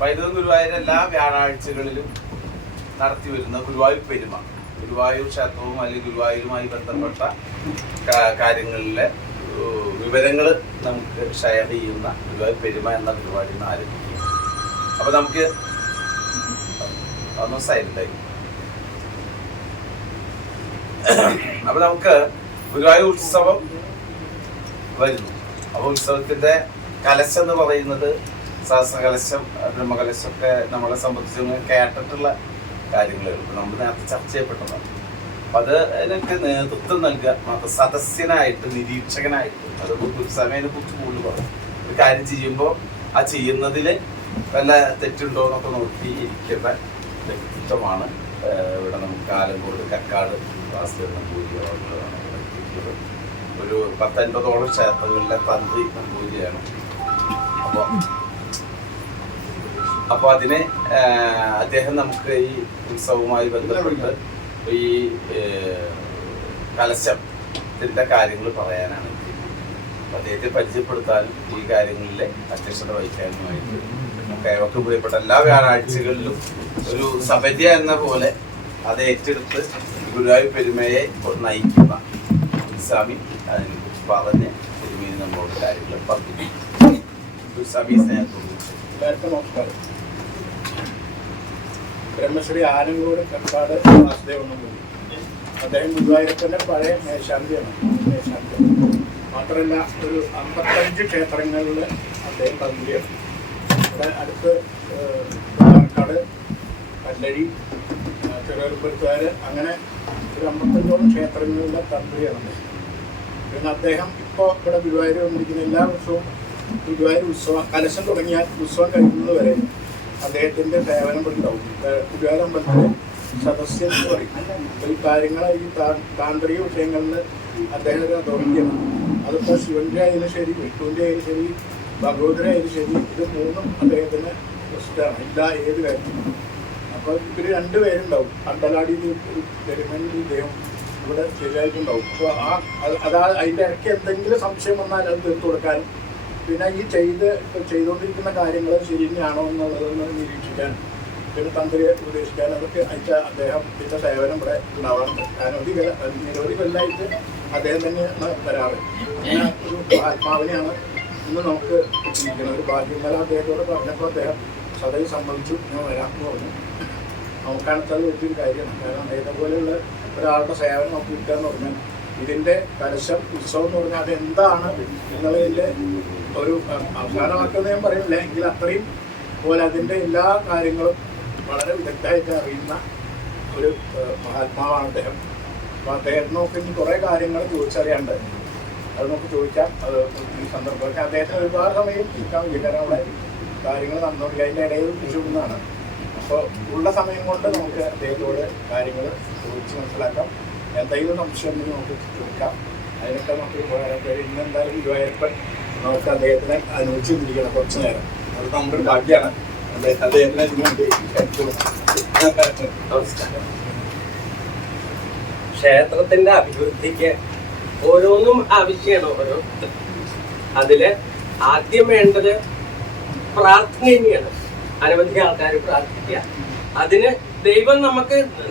പൈതൃകം ഗുരുവായൂർ എല്ലാ വ്യാഴാഴ്ചകളിലും നടത്തി വരുന്ന ഗുരുവായൂർ പെരുമ, ഗുരുവായൂർ ക്ഷേത്രവും അല്ലെങ്കിൽ ഗുരുവായൂരുമായി ബന്ധപ്പെട്ട കാര്യങ്ങളിലെ വിവരങ്ങൾ നമുക്ക് ഷെയർ ചെയ്യുന്ന ഗുരുവായൂർ പെരുമ എന്ന പരിപാടി നിന്ന് ആരംഭിക്കും. അപ്പോൾ നമുക്ക് ഒന്ന് സൈലൻ്റായി. അപ്പോൾ നമുക്ക് ഗുരുവായൂർ ഉത്സവം വരുന്നു. അപ്പോൾ ഉത്സവത്തിൻ്റെ കലശം എന്ന് പറയുന്നത് സഹസ്രകലശം, ബ്രഹ്മകലശമൊക്കെ നമ്മളെ സംബന്ധിച്ച് കേട്ടിട്ടുള്ള കാര്യങ്ങളാണ്. നമ്മൾ നേരത്തെ ചർച്ച ചെയ്യപ്പെട്ടതാണ്. അപ്പം അത് എനിക്ക് നേതൃത്വം നൽകുക മാത്രം സദസ്യനായിട്ട്, നിരീക്ഷകനായിട്ട്, അത് ഗുരുസ്വാമിയെ കുറിച്ച് കൂടുതൽ പറയും. ഒരു കാര്യം ചെയ്യുമ്പോൾ ആ ചെയ്യുന്നതിൽ വല്ല തെറ്റുണ്ടോ എന്നൊക്കെ നോക്കി ഇരിക്കുന്ന വ്യക്തിത്വമാണ് ഇവിടെ നമുക്ക് ആലങ്കോട് കക്കാട് വാസുദേവ നമ്പൂതിരിയാണ്. ഒരു 10-50ഓളം ക്ഷേത്രങ്ങളിലെ തന്ത്രി നമ്പൂതിരിയാണ്. അപ്പോൾ അതിനെ അദ്ദേഹം നമുക്ക് ഈ ഉത്സവവുമായി ബന്ധപ്പെട്ട് ഈ കലശത്തിൻ്റെ കാര്യങ്ങൾ പറയാനാണ്. അപ്പോൾ അദ്ദേഹത്തെ പരിചയപ്പെടുത്താനും ഈ കാര്യങ്ങളിൽ അധ്യക്ഷത വഹിക്കാനുമായിട്ട് നമുക്ക് ഏവർക്കും പ്രിയപ്പെട്ട എല്ലാ വ്യാഴാഴ്ചകളിലും ഒരു സബര്യ എന്ന പോലെ അത് ഏറ്റെടുത്ത് ഗുരുവായൂർ പെരുമയെ നയിക്കുന്ന ഗുരുസ്വാമി അതിനെക്കുറിച്ച് പറഞ്ഞ് പെരുമയിൽ നമ്മളോട് കാര്യങ്ങൾ പറഞ്ഞു. ഗുരുസ്വാമി സ്നേഹത്തോട് എല്ലാവർക്കും നമസ്കാരം. ബ്രഹ്മശ്രീ ആലങ്കോട് കക്കാട് വാസുദേവൻ നമ്പൂതിരി അദ്ദേഹം ഗുരുവായൂരപ്പൻ്റെ പഴയ മേൽശാന്തിയാണ്. മാത്രമല്ല ഒരു 55 ക്ഷേത്രങ്ങളിൽ അദ്ദേഹം തന്ത്രിയാണ്. ഇവിടെ അടുത്ത് പാലക്കാട്, കല്ലഴി, ചെറുപുരത്തുകാർ, അങ്ങനെ ഒരു 55ഓളം ക്ഷേത്രങ്ങളിലെ തന്ത്രിയാണ് അദ്ദേഹം. പിന്നെ അദ്ദേഹം ഇപ്പോൾ ഇവിടെ ഗുരുവായൂർ വന്നിരിക്കുന്ന എല്ലാ വർഷവും ഗുരുവായൂർ ഉത്സവം കലശം തുടങ്ങിയാൽ ഉത്സവം കഴിയുന്നത് വരെ അദ്ദേഹത്തിൻ്റെ സേവനം ഉണ്ടാവും. ഗുരുവായൂർ അമ്പലത്തിലെ സദസ്യം എന്ന് പറയും. ഈ കാര്യങ്ങൾ ഈ താന്ത്രിക വിഷയങ്ങളിൽ അദ്ദേഹം ഒരു അതോറിറ്റിയാണ്. അതിപ്പോൾ ശിവൻ്റെ ആയാലും ശരി, വിഷ്ണുവിൻ്റെ ആയാലും ശരി, ഭഗവതിയുടെ ആയാലും ശരി, ഇത് മൂന്നും അദ്ദേഹത്തിന് പ്രസിദ്ധമാണ് എല്ലാ ഏത് കാര്യത്തിലും. അപ്പോൾ ഇവർ 2 പേരുണ്ടാവും. അണ്ടലാടി പെരുമേൻ്റെ ഇദ്ദേഹം ഇവിടെ ശരിയായിട്ടുണ്ടാവും. അപ്പോൾ അതിൻ്റെ ഇടയ്ക്ക് എന്തെങ്കിലും സംശയം വന്നാൽ അത് തീർത്തു കൊടുക്കാനും പിന്നെ ഈ ചെയ്തുകൊണ്ടിരിക്കുന്ന കാര്യങ്ങൾ ശരി തന്നെയാണോ എന്നുള്ളതൊന്ന് നിരീക്ഷിക്കാനും പിന്നെ തന്ത്രിയെ ഉപദേശിക്കാനും അതൊക്കെ അദ്ദേഹത്തിൻ്റെ സേവനം ഇവിടെ ഉണ്ടാവാറുണ്ട്. നിരവധി കൊല്ലമായിട്ട് അദ്ദേഹം തന്നെയാണ് വരാറ്. അങ്ങനെ ഒരു ആത്മാവിനെയാണ് ഇന്ന് നമുക്ക് കിട്ടിയിരിക്കുന്നത്. ഒരു ഭാഗ്യം അദ്ദേഹത്തോട് പറഞ്ഞപ്പോൾ അദ്ദേഹം സദയിൽ സമ്മതിച്ചു, ഞാൻ വരാമെന്ന് പറഞ്ഞു. നമുക്കാണത് വലിയൊരു കാര്യമാണ്. കാരണം അദ്ദേഹത്തെ പോലെയുള്ള ഒരാളുടെ സേവനം നമുക്ക് കിട്ടുക എന്ന് പറഞ്ഞാൽ ഇതിൻ്റെ കലശം ഉത്സവം എന്ന് പറഞ്ഞാൽ അതെന്താണ് എന്നുള്ളതിൻ്റെ ഒരു അവസാനമാക്കുന്നത് ഞാൻ പറയുന്നില്ല, എങ്കിൽ അത്രയും പോലെ അതിൻ്റെ എല്ലാ കാര്യങ്ങളും വളരെ വിദഗ്ധമായിട്ട് അറിയുന്ന ഒരു മഹാത്മാവാണ് അദ്ദേഹം. അപ്പോൾ അദ്ദേഹത്തിന് നമുക്ക് ഇനി കുറേ കാര്യങ്ങൾ ചോദിച്ചറിയാണ്ട് അത് നമുക്ക് ചോദിക്കാം. അത് ഈ സന്ദർഭത്തിൽ അദ്ദേഹത്തിന് ഒരുപാട് സമയം ഇരിക്കാൻ പറ്റില്ല, കാരണം അവിടെ കാര്യങ്ങൾ നടന്നുകൊണ്ടിരിക്കുക. അതിൻ്റെ ഇടയിൽ വിഷുന്നാണ്. അപ്പോൾ ഉള്ള സമയം കൊണ്ട് നമുക്ക് അദ്ദേഹത്തോട് കാര്യങ്ങൾ ചോദിച്ച് മനസ്സിലാക്കാം. എന്തെങ്കിലും സംശയം ഉണ്ടെങ്കിൽ നമുക്ക് ചോദിക്കാം. അതിനൊക്കെ നമുക്ക് ഉപകാരപ്പെടും. ഇന്ന് എന്തായാലും ഗുരുവായൂരപ്പൻ നമുക്ക് അദ്ദേഹത്തിനെ അനുവദിച്ചിരിക്കണം കുറച്ചു നേരം. അത് നമ്മുടെ ഒരു ഭാഗ്യമാണ്. അദ്ദേഹത്തിന് ക്ഷേത്രത്തിന്റെ അഭിവൃദ്ധിക്ക് ഓരോന്നും ആവശ്യമാണ്. ഓരോ അതില് ആദ്യം വേണ്ടത് പ്രാർത്ഥന തന്നെയാണ്. അനവധി ആൾക്കാർ പ്രാർത്ഥിക്കുക. അതിന് ദൈവം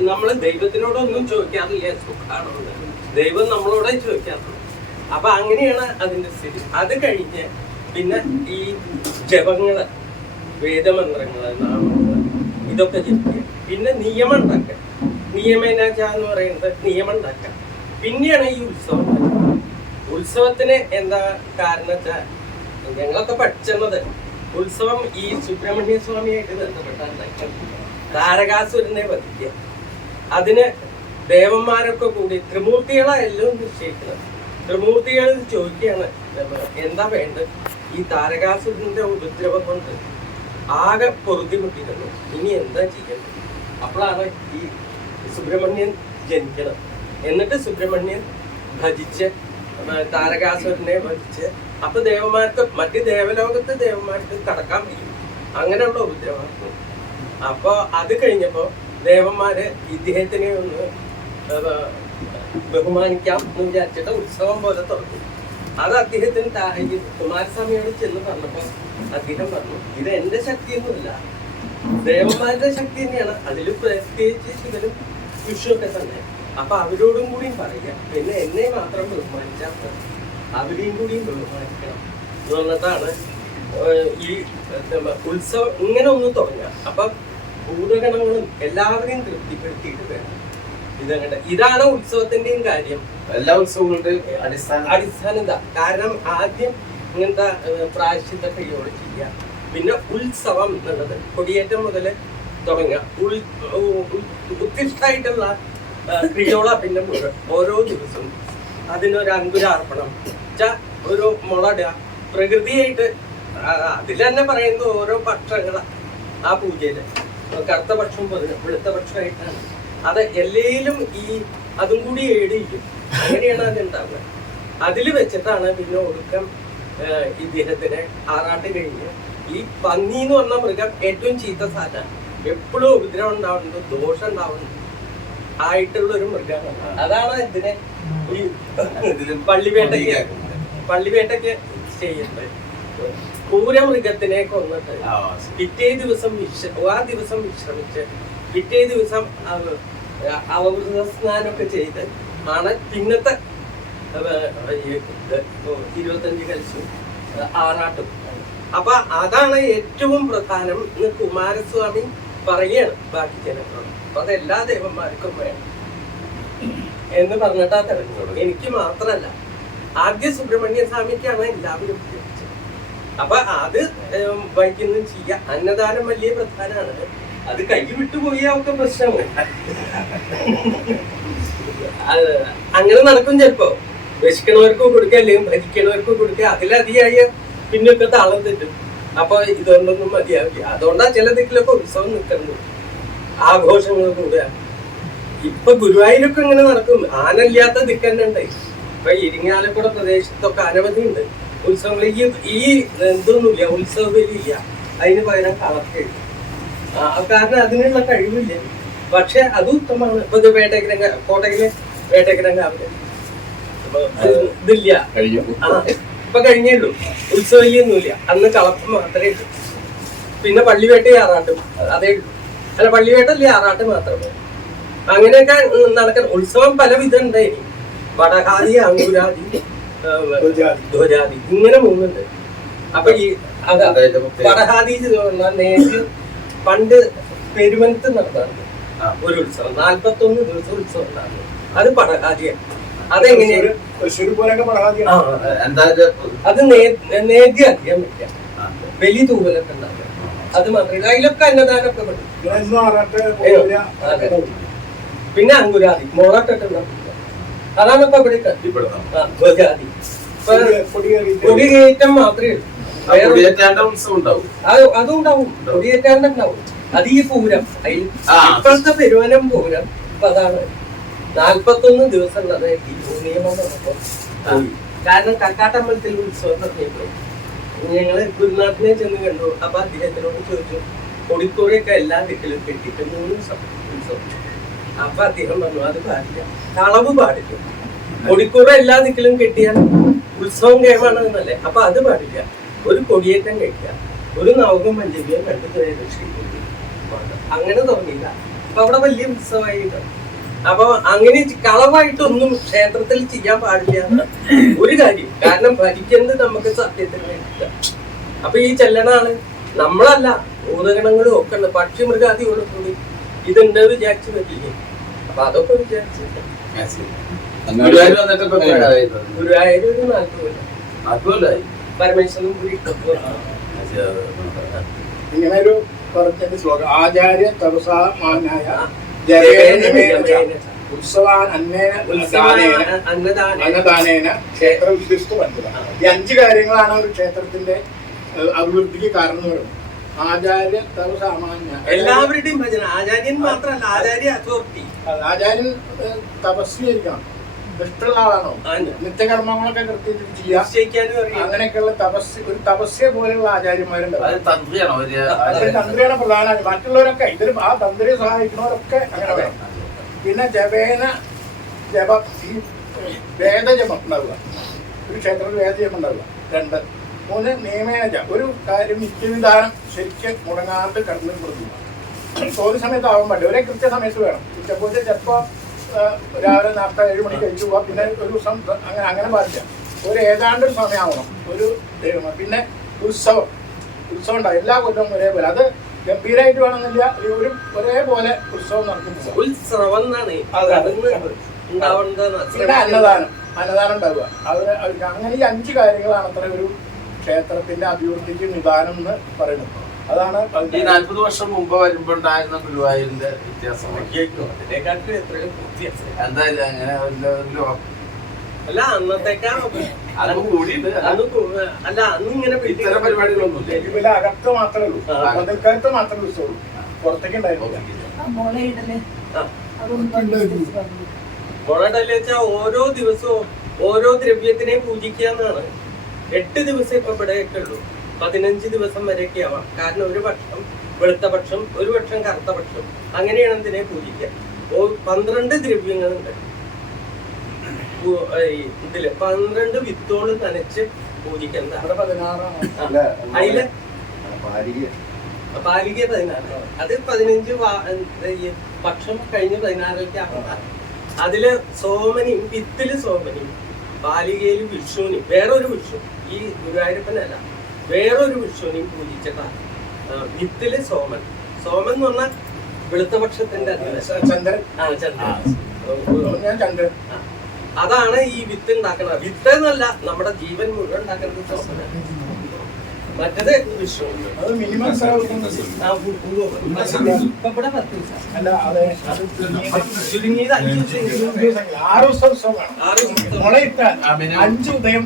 നമ്മൾ ദൈവത്തിനോടൊന്നും ചോദിക്കാറില്ല സുഖാണോ, ദൈവം നമ്മളോടെ ചോദിക്കാറുള്ളൂ. അപ്പൊ അങ്ങനെയാണ് അതിന്റെ സ്ഥിതി. അത് കഴിഞ്ഞ് പിന്നെ ഈ ജപങ്ങള്, വേദമന്ത്രങ്ങള്, നാമങ്ങള്, ഇതൊക്കെ ജപിക്കുക. പിന്നെ നിയമം ഉണ്ടാക്കുക. നിയമനാച എന്ന് പറയുന്നത് നിയമം ഉണ്ടാക്കുക. പിന്നെയാണ് ഈ ഉത്സവം. ഉത്സവത്തിന് എന്താ കാരണം വെച്ചാൽ ഞങ്ങളൊക്കെ പഠിച്ചത് ഉത്സവം ഈ സുബ്രഹ്മണ്യ സ്വാമിയായിട്ട് ബന്ധപ്പെട്ടാണ്. താരകാസുരനെ വധിക്കുക. അതിന് ദേവന്മാരൊക്കെ കൂടി ത്രിമൂർത്തികളെല്ലാം നിശ്ചയിക്കുന്നത്. ത്രിമൂർത്തികൾ ചോദിക്കുകയാണ് എന്താ വേണ്ടത്. ഈ താരകാസുരന്റെ ഉപദ്രവം കൊണ്ട് ആകെ പൊറുതിമുട്ടിയിരുന്നു, ഇനി എന്താ ചെയ്യേണ്ടത്. അപ്പോഴാണ് ഈ സുബ്രഹ്മണ്യൻ ജനിക്കണം. എന്നിട്ട് സുബ്രഹ്മണ്യൻ ഭജിച്ച് താരകാസുരനെ ഭജിച്ച് അപ്പൊ ദേവന്മാർക്ക് മറ്റ് ദേവലോകത്ത് ദേവന്മാർക്ക് കടക്കാൻ പറ്റും. അങ്ങനെയുള്ള ഉപദ്രവം. അപ്പൊ അത് കഴിഞ്ഞപ്പോ ദേവന്മാര് ഇദ്ദേഹത്തിനെ ഒന്ന് ബഹുമാനിക്കാം എന്ന് വിചാരിച്ചിട്ട് ഉത്സവം പോലെ തുടങ്ങി. അത് അദ്ദേഹത്തിന് കുമാരസ്വാമിയോട് ചെന്ന് പറഞ്ഞപ്പോ അദ്ദേഹം പറഞ്ഞു ഇത് എന്റെ ശക്തിയൊന്നുമില്ല, ദേവന്മാരുടെ ശക്തി തന്നെയാണ്, അതിൽ പ്രത്യേകിച്ച് ശിവനും വിഷുവൊക്കെ തന്നെ. അപ്പൊ അവരോടും കൂടിയും പറയുക, പിന്നെ എന്നെ മാത്രം ബഹുമാനിച്ചാൽ മതി, അവരെയും കൂടിയും ബഹുമാനിക്കണം എന്ന് പറഞ്ഞിട്ടാണ് ഈ ഉത്സവം ഇങ്ങനെ ഒന്ന് തുടങ്ങുക. അപ്പൊ ഭൂതഗണങ്ങളും എല്ലാവരെയും തൃപ്തിപ്പെടുത്തിയിട്ട് വേണം ഇതങ്ങോട്ട്. ഇതാണ് ഉത്സവത്തിന്റെയും കാര്യം. എല്ലാ ഉത്സവങ്ങളുടെയും അടിസ്ഥാനം ഇതാ. കാരണം ആദ്യം ഇങ്ങനത്തെ പ്രായശ്ചിത്ത ക്രിയയോട് ചെയ്യുക, പിന്നെ ഉത്സവം എന്നുള്ളത് കൊടിയേറ്റം മുതൽ തുടങ്ങുക. ഉത്കൃഷ്ടായിട്ടുള്ള ക്രിയോള പിന്നെ ഓരോ ദിവസവും അതിനൊരു അങ്കുരാർപ്പണം ഒരു മുളടുക, പ്രകൃതിയായിട്ട് അതിൽ തന്നെ പറയുന്നത് ഓരോ പക്ഷങ്ങളാ ആ പൂജയില്. കറുത്ത പക്ഷം വെളുത്ത പക്ഷമായിട്ടാണ് അത് എല്ലേലും ഈ അതും കൂടി ഏടിയിരിക്കും. അങ്ങനെയാണ് അതുണ്ടാവുക. അതിൽ വെച്ചിട്ടാണ് പിന്നെ ഒടുക്കം ഇദ്ദേഹത്തിന് ആറാട്ട് കഴിഞ്ഞ് ഈ പന്നി എന്ന് പറഞ്ഞ മൃഗം ഏറ്റവും ചീത്ത സാധനമാണ്. എപ്പോഴും ഉപദ്രവം ഉണ്ടാവുന്നത്, ദോഷം ഉണ്ടാവുന്നത് ആയിട്ടുള്ള ഒരു മൃഗമാണ്. അതാണ് ഇതിനെ ഈ പള്ളിവേട്ടയ്ക്ക് ചെയ്യുന്നത്. പൂരമൃഗത്തിനെ കൊന്നിട്ട് പിറ്റേ ദിവസം ആ ദിവസം വിശ്രമിച്ച് പിറ്റേ ദിവസം അവബോധ സ്നാനമൊക്കെ ചെയ്ത് ആണ് പിന്നത്തെ 25 കലശവും ആറാട്ടും. അപ്പൊ അതാണ് ഏറ്റവും പ്രധാനം എന്ന് കുമാരസ്വാമി പറയുകയാണ് ബാക്കി ജനങ്ങളോട്. അപ്പൊ അതെല്ലാ ദേവന്മാർക്കും വേണം എന്ന് പറഞ്ഞിട്ടാ തെരഞ്ഞെടുപ്പ്. എനിക്ക് മാത്രല്ല, ആദ്യ സുബ്രഹ്മണ്യ സ്വാമിക്കാണ് എല്ലാവരും ഉപയോഗിച്ചത്. അപ്പൊ അത് വൈകുന്നു ചെയ്യാം. അന്നദാനം വലിയ പ്രധാനമാണ്. അത് കൈ വിട്ടുപോയാ ഒക്കെ പ്രശ്നമാണ്. അങ്ങനെ നടക്കും ചിലപ്പോ. വിശിക്കണവർക്കും കൊടുക്കുക, അല്ലെങ്കിൽ ഭരിക്കണവർക്കും കൊടുക്കുക. അതിലധികമായ പിന്നൊക്കെ താളം തെറ്റും. അപ്പൊ ഇതുകൊണ്ടൊന്നും മതിയാവില്ല. അതുകൊണ്ടാ ചില ദിക്കിലൊക്കെ ഉത്സവം നിൽക്കുന്നത്, ആഘോഷങ്ങൾ കൂടുക. ഇപ്പൊ ഗുരുവായൂരൊക്കെ ഇങ്ങനെ നടക്കും. ആനല്ലാത്ത ദിക്ക് തന്നെ ഉണ്ട്. ഇപ്പൊ ഇരിങ്ങാലക്കുട പ്രദേശത്തൊക്കെ അനവധി ഉണ്ട് ഉത്സവങ്ങൾ. ഈ എന്തൊന്നുമില്ല, ഉത്സവ ബലിയില്ല. അതിന് പകരം കളർക്കഴിവ്. കാരണം അതിനുള്ള കഴിവില്ല. പക്ഷെ അത് ഉത്തമമാണ്. ഇപ്പൊ ഇത് കോട്ടയിലെ വേട്ടക്കിരങ്കാവില് ഇതില്ല, ഇപ്പൊ കഴിഞ്ഞുള്ളൂ. ഉത്സവല്യൊന്നുമില്ല. അന്ന് കളപ്പ് മാത്രമേ ഉള്ളൂ. പിന്നെ പള്ളിവേട്ട ആറാട്ടും അതേ ഉള്ളൂ. അല്ല, പള്ളിവേട്ടല്ലേ ആറാട്ട് മാത്രമേ. അങ്ങനെയൊക്കെ നടക്കണം. ഉത്സവം പല വിധം ഉണ്ടായി. വടഹാദി, അങ്കുരാദി, ധ്വജാദി, ഇങ്ങനെ മൂന്നുണ്ട്. അപ്പൊ ഈ അതാ വടഹാദി നേരിൽ പണ്ട് പെരുമനത്ത് നടന്നാണ് ഒരു ഉത്സവം. 41 ദിവസം ഉത്സവം ഉണ്ടായിരുന്നു. അത് പടഹാദിയാണ്. അതെങ്ങനെയാണ്? അത് നേദ്യം അറിയാൻ പറ്റില്ല. വലിയ തൂവലൊക്കെ ഉണ്ടാവുക. അത് മാത്രമല്ല, അതിലൊക്കെ അന്നദാനമൊക്കെ പെടും. പിന്നെ അങ്കുരാദി മോളാട്ടുണ്ടാവില്ല. അതാണ് ഇപ്പൊ ഇവിടെ ധ്വജാദി. കൊടികയറ്റം മാത്രമേ ഉള്ളൂ. അതും ഉണ്ടാവും. കൊടിയേറ്റാണ്ട് ഉണ്ടാവും. അത് ഈ പൂരം. ഇപ്പോഴത്തെ പെരുവനം പൂരം ഇപ്പൊ അതാണ് 41 ദിവസം ഉള്ളത്. ഈ നിയമം നടക്കും. കാരണം കക്കാട്ടമ്പലത്തിൽ ഉത്സവം നടത്തിയപ്പോൾ ഞങ്ങള് ഗുരുനാഥിനെ ചെന്ന് കണ്ടു. അപ്പൊ അദ്ദേഹത്തിനോട് ചോദിച്ചു, കൊടിക്കോറിയൊക്കെ എല്ലാ ദിക്കിലും കെട്ടിട്ട് 3 ദിവസം ഉത്സവം. അപ്പൊ അദ്ദേഹം പറഞ്ഞു അത് പാടില്ല, കളവ് പാടില്ല. കൊടിക്കൂറ എല്ലാ ദിക്കിലും കെട്ടിയാൽ ഉത്സവം കേമാണെന്നല്ലേ. അപ്പൊ അത് പാടില്ല. ഒരു കൊടിയേറ്റം കഴിക്കുക, ഒരു നവകം മഞ്ചരിയും 2 ത്രയോദശിക്കും അങ്ങനെ തുടങ്ങിയില്ല. അപ്പൊ അവിടെ വലിയ ഉത്സവമായിട്ട്. അപ്പൊ അങ്ങനെ കളവായിട്ടൊന്നും ക്ഷേത്രത്തിൽ ചെയ്യാൻ പാടില്ല ഒരു കാര്യം. കാരണം ഭരിക്കുന്നത് നമുക്ക് സത്യത്തിന് വേണ്ടിയില്ല. അപ്പൊ ഈ ചെല്ലനാണ് നമ്മളല്ല, ഭൂതഗണങ്ങളും ഒക്കെ ഉണ്ട്. പക്ഷി മൃഗാദികളും കൂടി ഇതുണ്ട് വിചാരിച്ചു പറ്റില്ലേ. അപ്പൊ അതൊക്കെ വിചാരിച്ചില്ല. ഗുരുവായൂർ ഒരു 40 കൊല്ലം പരമേശ്വരനും കൂടി ഇങ്ങനെ ഒരു പറഞ്ഞ ശ്ലോകം. ആചാര്യ തപസാമാനായ ഉത്സവാൻ അന്നദാനേന ക്ഷേത്ര വിശിഷ്ട വന്നത്. ഈ 5 കാര്യങ്ങളാണ് ഒരു ക്ഷേത്രത്തിന്റെ അഭിവൃദ്ധിക്ക് കാരണം എന്ന് പറയുന്നത്. ആചാര്യ തപസാമാന്യ, എല്ലാവരുടെയും ഭജന. ആചാര്യൻ മാത്രമല്ല, ആചാര്യ അതോറിറ്റി. ആചാര്യൻ തപസ്വിയായിരിക്കണം, ഇഷ്ടമുള്ള ആളാണോ, നിത്യകർമ്മങ്ങളൊക്കെ കൃത്യത്തിൽ ചെയ്യാം, അങ്ങനെയൊക്കെയുള്ള ഒരു തപസ്യ പോലെയുള്ള ആചാര്യന്മാരുണ്ട്. തന്ത്രിയാണ് പ്രധാനമാണ്. മറ്റുള്ളവരൊക്കെ ഇതിൽ ആ തന്ത്രിയെ സഹായിക്കുന്നവരൊക്കെ അങ്ങനെ വേണം. പിന്നെ ജപം, ഈ വേദജപം ഉണ്ടാവുക. ഒരു ക്ഷേത്രത്തിൽ വേദജപം ഉണ്ടാവുക. 2 മൂന്ന് നിയമേന ഒരു കാര്യം നിത്യവിധാനം ശരിക്കും മുടങ്ങാണ്ട് കടന്നു കൊടുക്കുക. ഒരു സമയത്ത് ആവാൻ പാടില്ല, ഒരേ കൃത്യസമയത്ത് വേണം. ഉച്ചപ്പൂജ ചിലപ്പോൾ രാവിലെ നേരത്തെ 7 മണിക്ക് കഴിച്ചു പോവാം, പിന്നെ ഒരു ദിവസം അങ്ങനെ പാടില്ല. ഒരു ഏതാണ്ട് ഒരു സമയമാവണം ഒരു ദൈവം. പിന്നെ ഉത്സവം ഉണ്ടാവും എല്ലാ കൊല്ലവും ഒരേപോലെ. അത് ഗംഭീരമായിട്ട് വേണമെന്നില്ല, ഒരു ഒരേപോലെ ഉത്സവം നടത്തുന്നത്. പിന്നെ അന്നദാനം ഉണ്ടാവുക. അവർക്ക് അങ്ങനെ ഈ 5 കാര്യങ്ങളാണ് അത്ര ഒരു ക്ഷേത്രത്തിന്റെ അഭിവൃദ്ധിക്ക് നിദാനം എന്ന് പറയുന്നത്. അതാണ് ഈ 40 വർഷം മുമ്പ് വരുമ്പോ ഉണ്ടായിരുന്ന ഗുരുവായൂരിന്റെ വ്യത്യാസം. എന്തായാലും അങ്ങനെ അല്ല അന്നത്തേക്കാൾ അല്ല അന്ന് ഇങ്ങനെ ഇത്തരം പരിപാടികളൊന്നുമില്ല. ഇതിലെ അകത്ത് മാത്രമേ ഉള്ളൂ, പതിക്കകത്ത് മാത്രമേ ഉത്സവമുള്ളൂ, പുറത്തേക്ക് ഉണ്ടായിരുന്നില്ല. മുളയിടല് വെച്ചാൽ ഓരോ ദിവസവും ഓരോ ദ്രവ്യത്തിനെയും പൂജിക്കാന്നാണ്. 8 ദിവസം ഇപ്പൊ ഇവിടെയൊക്കെ ഉള്ളൂ, 15 ദിവസം വരെയൊക്കെ ആവാം. കാരണം ഒരു പക്ഷം വെളുത്ത പക്ഷം, ഒരു പക്ഷം കറുത്ത പക്ഷം, അങ്ങനെയാണ് ഇതിനെ പൂജിക്കുക. 12 ദ്രവ്യങ്ങളുണ്ട് ഇതില്. 12 വിത്തോള് നനച്ച് പൂജിക്കണ്ട. അതില് പാലിക 16, അത് 15 പക്ഷം കഴിഞ്ഞ് 16ലേക്ക് ആവുന്നതാണ്. അതില് സോമനിയും വിത്തില് സോമനിയും ബാലികയിൽ വിഷ്ണുവിനും വേറൊരു വിഷ്ണു, ഈ ഗുരുവായൂരപ്പനല്ല വേറൊരു വിഷ്ണുവിനെയും പൂജിച്ചിട്ടാണ്. വിത്തില് സോമൻ എന്ന് പറഞ്ഞാൽ വെളുത്തപക്ഷത്തിന്റെ ചന്ദ്രൻ. അതാണ് ഈ വിത്ത് ഉണ്ടാക്കുന്നത്. വിത്ത് എന്നല്ല, നമ്മുടെ ജീവൻ മുഴുവൻ ഉണ്ടാക്കുന്നത് സോമനാണ്. മറ്റത് വിഷ്ണു. അത് മിനിമം ചുരുങ്ങിയത് 6 ദിവസം വേണം. 5 ഉദയം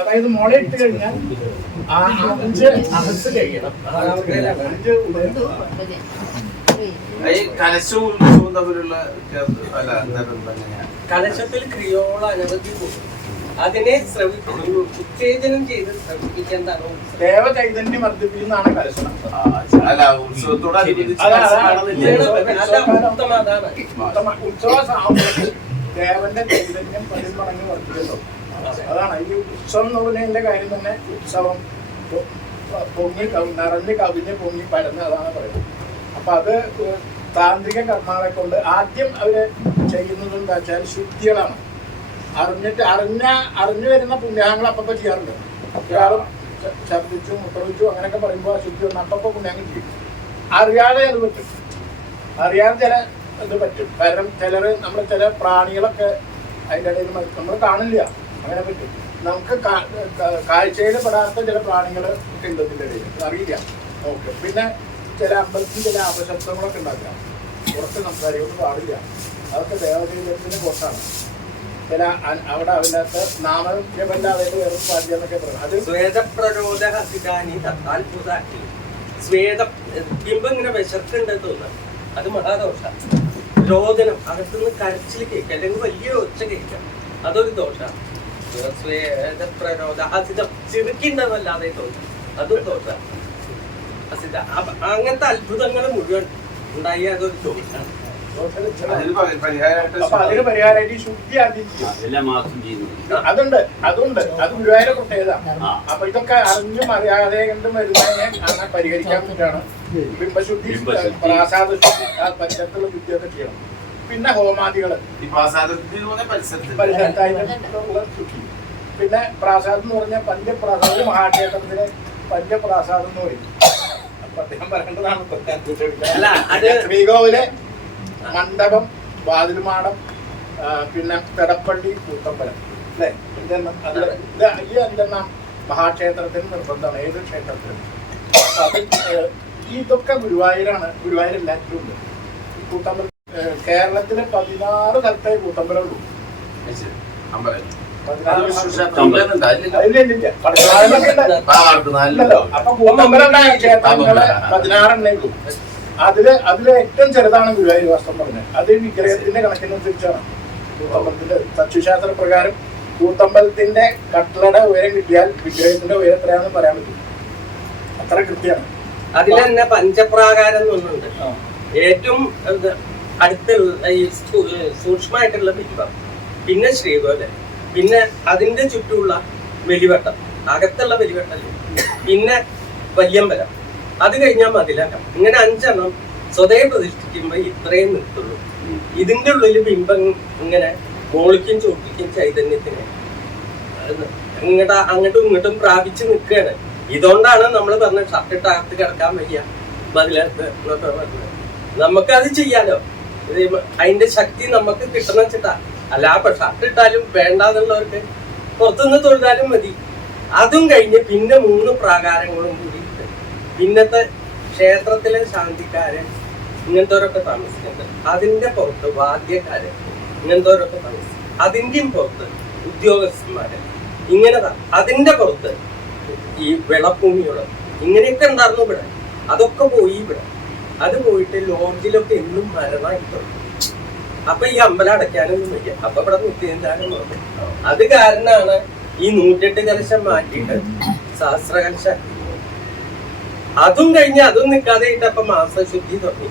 അതായത് മുള ഇട്ട് കഴിഞ്ഞാൽ 5 അഹസ് കഴിയണം. 5 ഉദയം. കലശവും ഉത്സവവും തമ്മിലുള്ള കലശത്തിൽ ക്രിയോള അനവധി കൂടും. അതിനെ ഉത്തേജനം ചെയ്ത് ശ്രമിപ്പിക്കേണ്ടതാണ് ദേവചൈതന്യം വർദ്ധിപ്പിക്കുന്നതാണ് കലശം. അല്ല ഉത്സവത്തോട് ഉത്സവ ദേവന്റെ ചൈതന്യം 10 മടങ്ങ് വർദ്ധിക്കുന്നു. അതാണ് ഈ ഉത്സവം എന്ന് പറഞ്ഞതിന്റെ കാര്യം തന്നെ. ഉത്സവം പൊങ്ങി നിറഞ്ഞ് കവിഞ്ഞ് പൊങ്ങി പരന്ന്, അതാണ് പറയുന്നത്. അപ്പൊ അത് താന്ത്രിക കർമ്മങ്ങളെ കൊണ്ട് ആദ്യം അവര് ചെയ്യുന്നത് എന്താ വെച്ചാൽ ശുദ്ധികളാണ്. അറിഞ്ഞു വരുന്ന പുണ്യാഹങ്ങൾ അപ്പപ്പോ ചെയ്യാറുണ്ട്. ഒരാളും ഛർദ്ദിച്ചു മുട്ടറിച്ചു അങ്ങനെയൊക്കെ പറയുമ്പോൾ ശുദ്ധി വന്ന് അപ്പപ്പോ പുണ്യാഹങ്ങൾ ചെയ്യും. അറിയാതെ അത് പറ്റും, അറിയാതെ ചില ഇത് പറ്റും. കാരണം നമ്മുടെ ചില പ്രാണികളൊക്കെ അതിൻ്റെ ഇടയിൽ നമ്മൾ കാണില്ല, അങ്ങനെ പറ്റും. നമുക്ക് കാഴ്ചയിൽ പെടാത്ത ചില പ്രാണികൾ ഒക്കെ ഉണ്ട് ഇതിൻ്റെ ഇടയിൽ, അറിയില്ല നമുക്ക്. പിന്നെ ചില അമ്പലത്തിൽ ചില അപശബ്ദങ്ങളൊക്കെ ഉണ്ടാക്കാം, പുറത്ത് സംസാരിക്കൊന്നും പാടില്ല. അതൊക്കെ ദേവചൈതന്യത്തിന് പുറത്താണ്. ചില അവിടെ അതിനകത്ത് നാമജപല്ലാതെ വേറെ പാടില്ല എന്നൊക്കെ പറയും. അത് ബിംബം ഇങ്ങനെ വിശക്കുണ്ട് തോന്നുന്നത്, അത് മഹാദോഷ. രോദനം, അകത്തുനിന്ന് കരച്ചിൽ കേൾക്കാം, അല്ലെങ്കിൽ വലിയ ഒച്ച കേൾക്കാം, അതൊരു ദോഷമാണ്. ചിരിക്കുണ്ടാവല്ലാതെ തോന്നും, അതും ദോഷമാണ്. അങ്ങനത്തെ അത്ഭുതങ്ങൾ മുഴുവൻ ഉണ്ടായി, അതൊരു ദോഷമാണ്. അതിന് പരിഹാരമായിട്ട് ശുദ്ധി അതുണ്ട്. അത് ഗുരുവായൂരെ പ്രത്യേകത. അപ്പൊ ഇതൊക്കെ അറിഞ്ഞും അറിയാതെ കണ്ടും വരുന്നതിനെ പരിഹരിക്കാൻ വേണ്ടിയിട്ടാണ് ബിംബശുദ്ധി, പ്രാസാദ ശുദ്ധി, പരിസരത്തുള്ള ശുദ്ധിയൊക്കെ ചെയ്യണം. പിന്നെ ഹോമാദികള് പരിസരത്തായിട്ടുള്ള ശുദ്ധി. പിന്നെ പ്രാസാദം എന്ന് പറഞ്ഞാൽ പഞ്ചപ്രാസാദം, മഹാക്ഷേത്രത്തിലെ പഞ്ചപ്രാസാദം എന്ന് പറയും. അപ്പൊ അദ്ദേഹം പറയേണ്ടതാണ്. ശ്രീകോവിലെ മണ്ഡപം, വാതിൽമാടം, പിന്നെ തെടപ്പള്ളി, കൂത്തമ്പലം, അല്ലേ? ഈ 5 മഹാക്ഷേത്രത്തിന് നിർബന്ധമാണ്, ഏത് ക്ഷേത്രത്തിനും. അത് ഇതൊക്കെ ഗുരുവായൂരാണ്. ഗുരുവായൂർ എല്ലാത്തിലും ഉണ്ട്. ഈ കൂത്തമ്പലം കേരളത്തിലെ 16 സ്ഥലത്തേ കൂത്തമ്പലം ഉള്ളൂ. അപ്പൊ കൂത്തമ്പലം ക്ഷേത്രങ്ങളെ 16 ഉള്ളൂ. അതില് ഏറ്റവും ചെറുതാണ് ഗുരുവായൂർ വാസ്തവം പറഞ്ഞത്. അത് വിഗ്രഹത്തിന്റെ കണക്കിനനുസരിച്ചാണ്. കൂത്തമ്പലത്തിന്റെ തച്ചുശാസ്ത്ര പ്രകാരം കൂത്തമ്പലത്തിന്റെ കട്ടളയുടെ ഉയരം കിട്ടിയാൽ വിഗ്രഹത്തിന്റെ ഉയരം എത്രയാണെന്ന് പറയാൻ പറ്റും. അത്ര കൃത്യമാണ്. അതിൽ തന്നെ പഞ്ചപ്രാകാരം എന്നുണ്ട്. ഏറ്റവും അടുത്തുള്ള ഈ സൂക്ഷ്മമായിട്ടുള്ള ബിംബം, പിന്നെ ശ്രീകോലം, പിന്നെ അതിന്റെ ചുറ്റുമുള്ള വെലിവട്ടം, അകത്തുള്ള വെലിവട്ടം, പിന്നെ വല്യമ്പലം, അത് കഴിഞ്ഞാൽ മതിലകം. ഇങ്ങനെ 5 എണ്ണം സ്വതേ പ്രതിഷ്ഠിക്കുമ്പോ ഇത്രയും നിർത്തുള്ളൂ. ഇതിന്റെ ഉള്ളിൽ ബിംബം ഇങ്ങനെ മോളിക്കും ചോട്ടിക്കും ചൈതന്യത്തിന് അങ്ങോട്ടും ഇങ്ങോട്ടും പ്രാപിച്ച് നിൽക്കുകയാണ്. ഇതുകൊണ്ടാണ് നമ്മൾ പറഞ്ഞ ഷർട്ടിട്ട് അകത്ത് കിടക്കാൻ വയ്യ, മതിലകത്ത് എന്നൊക്കെ പറഞ്ഞത്. നമുക്കത് ചെയ്യാലോ, അതിന്റെ ശക്തി നമുക്ക് കിട്ടണം വെച്ചിട്ടാ. അല്ല അപ്പൊ ഷർട്ടിട്ടാലും വേണ്ടാന്നുള്ളവർക്ക് പുറത്തുനിന്ന് തൊഴുതാലും മതി. അതും കഴിഞ്ഞ് പിന്നെ 3 പ്രാകാരങ്ങളും കൂടി പിന്നത്തെ ക്ഷേത്രത്തിലെ ശാന്തിക്കാരൻ ഇങ്ങനത്തോരൊക്കെ താമസിക്കുന്നുണ്ട്. അതിന്റെ പുറത്ത് വാദ്യക്കാരൻ ഇങ്ങനത്തോരൊക്കെ താമസിക്കും. അതിന്റെയും പുറത്ത് ഉദ്യോഗസ്ഥന്മാര് ഇങ്ങനെ, അതിന്റെ പുറത്ത് ഈ വെളഭൂമിയോട് ഇങ്ങനെയൊക്കെ ഉണ്ടായിരുന്നു ഇവിടെ. അതൊക്കെ പോയി ഇവിടെ. അത് പോയിട്ട് ലോഡ്ജിലൊക്കെ എന്നും മരണമായിട്ടുണ്ട്. അപ്പൊ ഈ അമ്പലം അടയ്ക്കാനൊന്നും വയ്യ. അപ്പൊ ഇവിടെ നിത്യേന്താനും നോക്കും. അത് കാരണമാണ് ഈ 108 കലശം മാറ്റിയിട്ട് സഹസ്ര കലശം. അതും കഴിഞ്ഞ് അതും നിൽക്കാതെ ഇട്ടപ്പോ മാസശുദ്ധി തുടങ്ങി.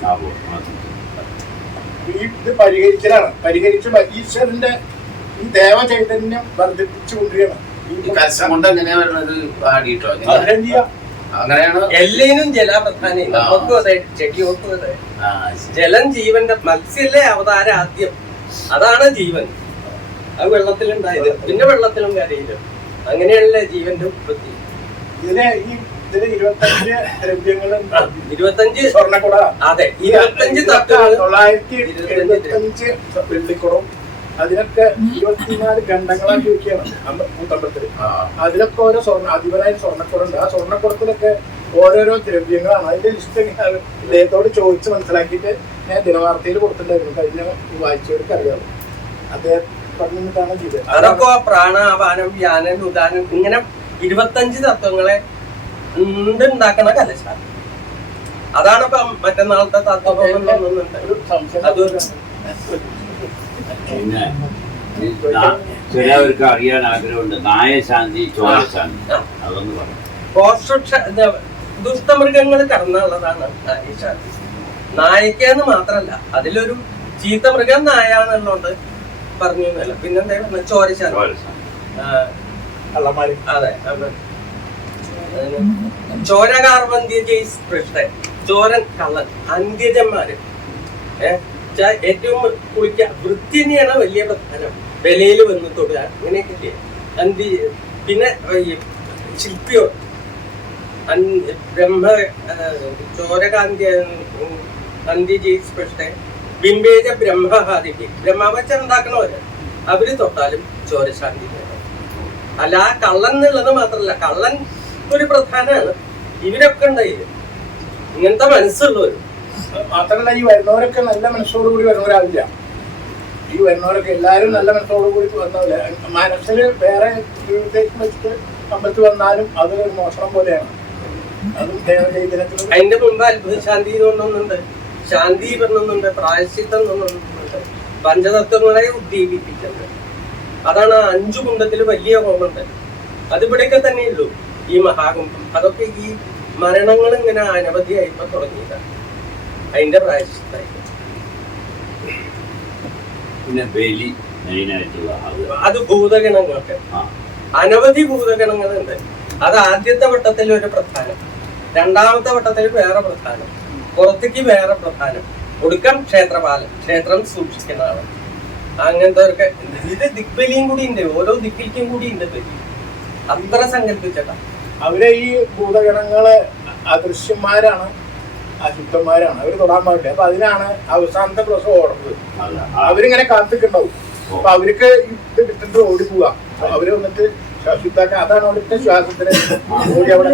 ഇത് പരിഹരിച്ച് ഈശ്വരന്റെ ഈ ദേവചൈതന്യം വർദ്ധിപ്പിച്ചുകൊണ്ടിരിക്കണം. ഈ കലശം കൊണ്ട് എങ്ങനെയാ വരുന്നത്? ആടിയിട്ടോ അങ്ങനെയാണ്. എല്ലിനും ജലപ്രധാനം, നമുക്കും അതെ, ചെടിയോട്ടും അതെ. ജലം ജീവന്റെ, മത്സ്യല്ലേ അവതാരം ആദ്യം, അതാണ് ജീവൻ. അത് വെള്ളത്തിലുണ്ടായത്, പിന്നെ വെള്ളത്തിലും കരയിലും. അങ്ങനെയാണല്ലേ ജീവന്റെ ഉത്പത്തി. ഇതിന് 25 ദ്രവ്യങ്ങളും 25 സ്വർണ്ണക്കുട, അതെ, 25 തത്വങ്ങൾ, 975 വെള്ളിക്കുടം, അതിനൊക്കെ 24 ഖണ്ഡങ്ങളാക്കി വെക്കുകയാണ് കൂത്തമ്പലത്തില്. അതിലൊക്കെ ഓരോ അധിപനായ സ്വർണ്ണക്കുടമുണ്ട്. ആ സ്വർണ്ണക്കുടത്തിലൊക്കെ ഓരോരോ ദ്രവ്യങ്ങളാണ്. അതിന്റെ ലിസ്റ്റ് ഇദ്ദേഹത്തോട് ചോദിച്ച് മനസ്സിലാക്കിയിട്ട് ഞാൻ ദിനവാർത്തയിൽ കൊടുത്തിട്ടുണ്ടായിരുന്നു. കഴിഞ്ഞ വായിച്ചവർക്ക് അറിയാം. അദ്ദേഹം പറഞ്ഞിട്ടാണ് ചെയ്തത്. അതൊക്കെ പ്രാണാപാനം വ്യാനം ഉദാനം ഇങ്ങനെ 25 തത്വങ്ങളെ ഉണ്ടാക്കണ കലശാണ്. അതാണ് ഇപ്പൊ മറ്റന്നാളത്തെ തത്വം. പിന്നെ ചിലവർക്ക് അറിയാൻ ആഗ്രഹമുണ്ട്, നായശാന്തി ചോരശാന്തി, അതൊന്ന് പറഞ്ഞു. ദുഷ്ടമൃഗങ്ങൾ കടന്നുള്ളതാണ് നായശാന്തി. നായക്കെന്ന് മാത്രല്ല, അതിലൊരു ചീത്ത മൃഗം നായ എന്നുള്ളതുകൊണ്ട് പറഞ്ഞു എന്നല്ല. പിന്നെന്താ ചോരശാന്തി. അതെ, ചോരൻ കള്ളൻ, അന്ത്യജന്മാര്. ഏറ്റവും കുളിക്ക വൃത്തി തന്നെയാണ് വലിയ പ്രധാനം. വിലയിൽ വന്ന് തൊടുക, അങ്ങനെയൊക്കെ. പിന്നെ ശില്പിയോ ബ്രഹ്മ ചോരകാന്തി അന്ത്യജയിസ്പൃഷ്ട ബിംബേജ ബ്രഹ്മഹാദിക്ക് ബ്രഹ്മവച്ച ഉണ്ടാക്കണവര് അവര് തൊട്ടാലും ചോരശാന്തി. അല്ല ആ കള്ളൻ എന്നുള്ളത് മാത്രല്ല, കള്ളൻ ഒരു പ്രധാനമാണ്. ഇവരൊക്കെ ഉണ്ടായില്ല ഇങ്ങനത്തെ മനസ്സുള്ളവരും. മാത്രമല്ല ഈ വരുന്നവരൊക്കെ നല്ല മനസ്സോടുകൂടി വരുന്നവരാവില്ല. ഈ വരുന്നവരൊക്കെ എല്ലാവരും നല്ല മനസ്സോടുകൂടി വന്നവര്. മനസ്സിൽ വേറെ ഉദ്ദേശം വെച്ചിട്ട് അമ്പലത്തിൽ വന്നാലും അത് മോഷണം പോലെയാണ്. അതും ദേവചൈതന്യത്തിൽ. അതിന്റെ മുമ്പ് അത്ഭുത ശാന്തി തോന്നുന്നുണ്ട്, ശാന്തി പറഞ്ഞുണ്ട്, പ്രായശ്ചിത്തം തോന്നുന്നുണ്ട്, പഞ്ചതത്വങ്ങളെ ഉദ്ദീപിപ്പിക്കുന്നത്. അതാണ് 5 കുണ്ടത്തിൽ വലിയ ഹോമുണ്ട്. അതിവിടെയൊക്കെ തന്നെയുള്ളൂ ഈ മഹാകുംഭം. അതൊക്കെ ഈ മരണങ്ങൾ ഇങ്ങനെ അനവധിയായിപ്പോ തുടങ്ങിയതാണ്. അതിന്റെ പ്രായശ്ചിത്തമായി. പിന്നെ ബലി മെയിനായിട്ടുള്ള അത് ഭൂതഗണങ്ങൾക്ക് അനവധി ഭൂതഗണങ്ങളുണ്ട്. അത് ആദ്യത്തെ വട്ടത്തിൽ ഒരു പ്രധാനം, 2ാമത്തെ വട്ടത്തിൽ വേറെ പ്രധാനം, പുറത്തേക്ക് വേറെ പ്രധാനം, ഒടുക്കം ക്ഷേത്രപാലം, ക്ഷേത്രം സൂക്ഷിക്കുന്ന ആള്. അങ്ങനത്തെ ഇത് ദിക്ബലിയും കൂടി ഉണ്ട്. ഓരോ ദിക്കിലേക്കും കൂടി ഉണ്ട് ബലി. അത്ര സങ്കല്പിച്ചട്ടാ. അവരെ ഈ ഭൂതഗണങ്ങള് അദൃശ്യന്മാരാണ്, അശുദ്ധന്മാരാണ്. അവര് തൊടാൻ പാടില്ല. അപ്പൊ അതിനാണ് അവസാനത്തെ പ്രസവം ഓടുന്നത്. അവരിങ്ങനെ കാത്തിക്കുണ്ടാവും. അപ്പൊ അവർക്ക് ഇത് വിട്ടിട്ട് ഓടി പോവാ. അവര് വന്നിട്ട് ശുദ്ധാക്കാൻ. അതാണ് അവിടുത്തെ ശ്വാസത്തിന് ഓടി അവിടെ.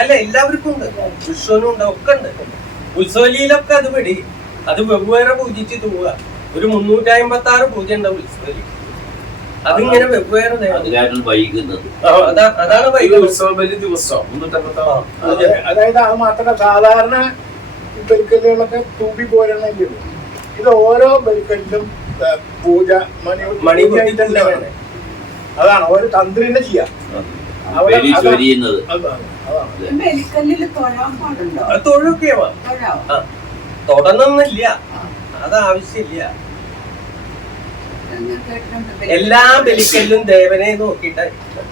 അല്ല, എല്ലാവർക്കും ഉണ്ട്, വിശ്വനും ഉണ്ട്, ഒക്കെ ഉണ്ട്. ഉത്സവലിയിലൊക്കെ അത് പിടി. അത് വെവ്വേറെ പൂജിച്ച് തൂവുക. ഒരു 356 പൂജ ഉണ്ടാവും ഉത്സവലി. അതിങ്ങനെ വെവ്വേറെ വൈകുന്നത്. അതാണ് ദിവസം. അതായത് അത് മാത്രമല്ല, സാധാരണ ബലിക്കല്ലുകളൊക്കെ തൂപ്പി പോരണല്ലോ. ഇത് ഓരോ ബലിക്കല്ലും പൂജ മണി. അതാണ് ഓരോ തന്ത്രിനെ ചെയ്യാം. അവിടെ ബലി ചൊരിയുന്നത്. അതാണ്. ബലിക്കല്ലിൽ തൊഴാൻ പാടുണ്ടോ? അത് തൊഴുകയോ തൊഴാവോ? തൊടണമെന്നില്ല, അത് ആവശ്യമില്ല. ഞാൻ കേട്ടിട്ടുണ്ട്. എല്ലാ ബലിക്കല്ലും ദേവനെ നോക്കിയിട്ടായിരിക്കണം.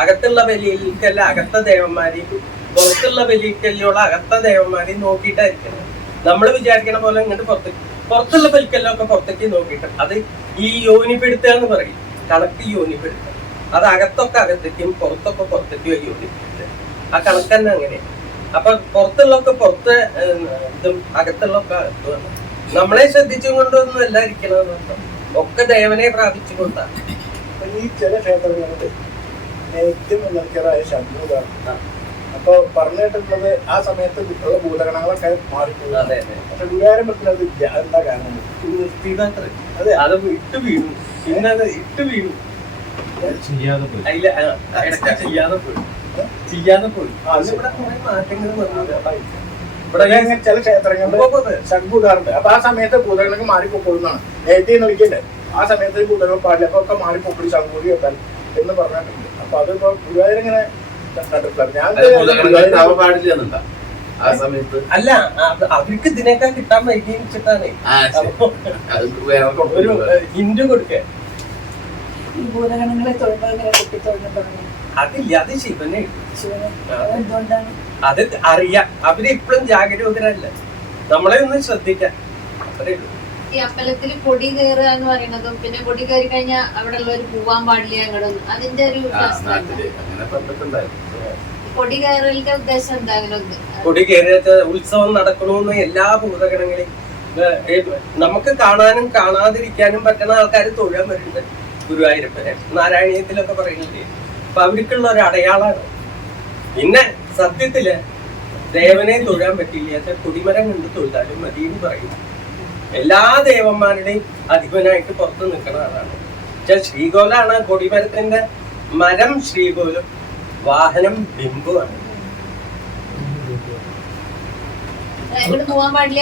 അകത്തുള്ള ബലിക്കല്ല അകത്ത ദേവന്മാരെയും പുറത്തുള്ള ബലിക്കല്ലുള്ള അകത്ത ദേവന്മാരെയും നോക്കിയിട്ടായിരിക്കണം. നമ്മൾ വിചാരിക്കണ പോലെ ഇങ്ങോട്ട് പുറത്തുള്ള ബലിക്കല്ലൊക്കെ പുറത്തേക്ക് നോക്കിയിട്ട് അത് ഈ യോനിപ്പെടുത്തുക എന്ന് പറയും. കണക്ക് യോനിപ്പെടുത്തുക. അത് അകത്തൊക്കെ അകത്തേക്കും പുറത്തൊക്കെ പുറത്തേക്കും യോനിപ്പെടുത്തുക. ആ കണക്ക് തന്നെ അങ്ങനെയാണ്. അപ്പൊ പുറത്തുള്ളൊക്കെ പുറത്ത് ഇതും അകത്തുള്ളൊക്കെ അകത്തുമാണ്. നമ്മളെ ശ്രദ്ധിച്ചും കൊണ്ടൊന്നും അല്ല ഇരിക്കണമെന്ന് ഒക്കെ ദേവനെ പ്രാപിച്ചുകൊണ്ടാണ്. ഈ ചില ക്ഷേത്രങ്ങളുടെ ഏറ്റവും ഉന്നതരായ ശംഭുതാണ്. അപ്പൊ പറഞ്ഞിട്ടുള്ളത് ആ സമയത്ത് ഉള്ള ഭൂതഗണങ്ങളൊക്കെ മാറിപ്പോയി. അതെ അതെ. പക്ഷെ ഗുരുവായൂരമ്പലത്തിൽ അത് ഇല്ല. അതെന്താ കാരണം? നിർത്തിയതാത്ര. അതെ, അത് ഇട്ട് വീണു. പിന്നെ അത് ഇട്ട് വീണു. അതില് ഇടയ്ക്ക് ചെയ്യാതെ പോയി. ഇവിടെ കുറെ മാറ്റങ്ങൾ വന്നു. ഇവിടെ ചില ക്ഷേത്രങ്ങളിൽ ശംഭുതാറുണ്ട്. അപ്പൊ ആ സമയത്ത് ഭൂതഗണങ്ങൾ മാറിപ്പോകുന്നതാണ്. നേരത്തെ വിളിക്കണ്ടേ ആ സമയത്ത് ഭൂതഗണങ്ങൾ പാടില്ല. അപ്പൊ ഒക്കെ മാറിപ്പോക്കി ശംഭൂരി വെക്കാൻ എന്ന് പറഞ്ഞിട്ടുണ്ട്. അപ്പൊ അതിപ്പോ ഗുരുവായൂരിങ്ങനെ ആ സമയത്ത് അല്ല, അവർക്ക് ഇതിനേക്കാൾ കിട്ടാൻ വൈകിച്ചിട്ടാണ് ഒരു ഹിന്ദു കൊടുക്കുക. ഈ ഭൂതഗണങ്ങളെ തൊഴുമ്പോൾ ഇങ്ങനെ കുട്ടിത്തൊഴിലും പറഞ്ഞു. അതില്ല, അത് ശിവനെ. ശിവന് എന്തുകൊണ്ടാണ്? അത് അറിയാം. അവരിപ്പോഴും ജാഗരൂകരല്ല. നമ്മളെ ഒന്ന് ശ്രദ്ധിക്കാം, അത്രേ ഉള്ളൂ. ഈ അമ്പലത്തിൽ കൊടി കയറുക എന്ന് പറയുന്നതും പിന്നെ കൊടി കയറി കഴിഞ്ഞാൽ അവിടെ ഉള്ളവർ പോവാൻ പാടില്ല അങ്ങോട്ടൊന്നും അതിന്റെ ഒരു കൊടി കയറലിന്റെ ഉദ്ദേശം എന്താ? കൊടി കയറിയത് ഉത്സവം നടക്കണമെന്ന് എല്ലാ ഭൂതഗണങ്ങളെയും നമുക്ക് കാണാനും കാണാതിരിക്കാനും പറ്റുന്ന ആൾക്കാർ തൊഴാൻ വരുന്നുണ്ട്. ഗുരുവായൂരപ്പനെ നാരായണീയത്തിലൊക്കെ പറയുന്നില്ലേ? അപ്പൊ അവർക്കുള്ള ഒരു അടയാളാണ്. പിന്നെ സത്യത്തില് ദേവനെ തൊഴാൻ പറ്റില്ല, കൊടിമരം കണ്ട് തൊഴുതാലും മതി എന്ന് പറയും. എല്ലാ ദേവന്മാരുടെയും അധിപനായിട്ട് പുറത്ത് നിൽക്കുന്ന ആളാണ്. ശ്രീകോലാണ് കൊടിമരത്തിന്റെ മരം. ശ്രീകോലും വാഹനം ബിംബുവാണ്. പോവാൻ പാടില്ല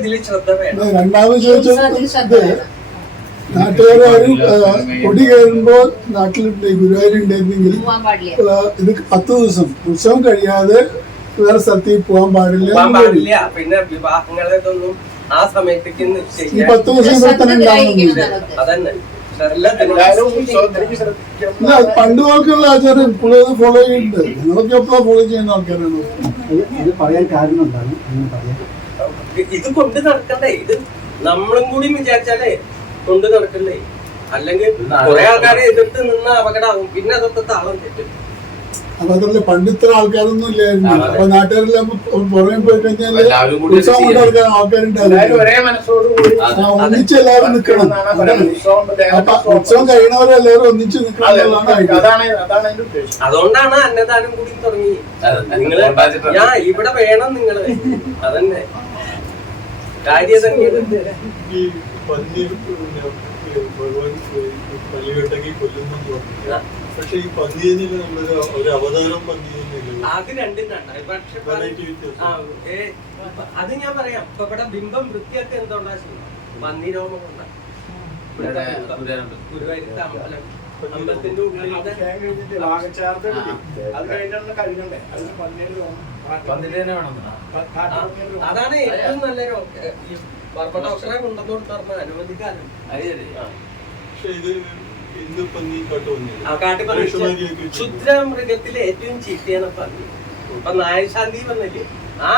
ഇതിൽ ശ്രദ്ധ വേണം. രണ്ടാമത് ചോദിച്ചത് നാട്ടുകാരും കൊടി കയറുമ്പോൾ നാട്ടിലുണ്ട് ഗുരുവായൂരുണ്ടായിരുന്നെങ്കിൽ ഇത് 10 ദിവസം ഉത്സവം കഴിയാതെ വേറെ സ്ഥലത്തേക്ക് പോകാൻ പാടില്ല. പിന്നെ വിവാഹങ്ങളൊന്നും ആ സമയത്തേക്ക് ഈ 10 ദിവസം ഇവിടെ തന്നെ ഉണ്ടാവുന്നു. അതന്നെ പണ്ട് പോലുള്ള ആചാരം ഇപ്പോഴും അത് ഫോളോ ചെയ്യുന്നുണ്ട്. ഞങ്ങളൊക്കെ എപ്പോഴും ഫോളോ ചെയ്യുന്ന ആൾക്കാരാണ്. ഇത് പറയാൻ കാരണം എന്താണ്? അങ്ങനെ പറയാൻ ഇത് കൊണ്ട് നടക്കണ്ടേ? ഇത് നമ്മളും കൂടി വിചാരിച്ചാലേ കൊണ്ട് നടക്കണ്ടേ? അല്ലെങ്കിൽ കുറെ ആൾക്കാരെ എതിർത്ത് നിന്ന് അപകടമാകും. പിന്നെ അതൊക്കെ താളം തെറ്റും. അപ്പൊ അതല്ല, പണ്ട് ഇത്ര ആൾക്കാരൊന്നും ഇല്ലായിരുന്നു. അപ്പൊ നാട്ടുകാരെല്ലാം പുറമെ പോയി കഴിഞ്ഞാല് ഉത്സവം കൊണ്ടെടുക്കാൻ ആൾക്കാരുണ്ടായിരുന്നു. ഒന്നിച്ചെല്ലാവരും നിൽക്കണം. അപ്പൊ ഉത്സവം കഴിയണവരെല്ലാവരും ഒന്നിച്ച് നിൽക്കണം എന്നുള്ളതാണ്. അതുകൊണ്ടാണ് അന്നദാനം കൂടി തുടങ്ങി. നിങ്ങള് ഞാൻ ഇവിടെ വേണം നിങ്ങള്. അതന്നെ കാര്യം തന്നെയാണ്. ഭഗവാൻ പള്ളികെട്ടൊക്കെ കൊല്ലുന്നു. പക്ഷെ ഈ പന്നിയിൽ നമ്മളൊരു ഒരു അവതാരം പന്നിയില്ല. അത് രണ്ടും രണ്ടായി. പക്ഷെ അത് ഞാൻ പറയാം. ഇപ്പൊ ഇവിടെ ബിംബം വൃത്തിയൊക്കെ എന്തുകൊണ്ടാ പന്നിരോമം കൊണ്ടാണ്. ഗുരുവായൂരത്തെ അമ്പലം അമ്പലത്തിന്റെ ഉള്ളിലത്തെ അതാണ് ഏറ്റവും നല്ല ഡോക്ടറെ കൊണ്ടുവന്നു കൊടുത്ത അനുവദിക്കാനും. പക്ഷെ ഇത് ഇന്ന് പന്നി ക്ഷുദ്ര മൃഗത്തിലെ ഏറ്റവും ചീത്തയാണ് പന്നി. ഇപ്പൊ നായശാന്തി വന്നില്ലേ? ആ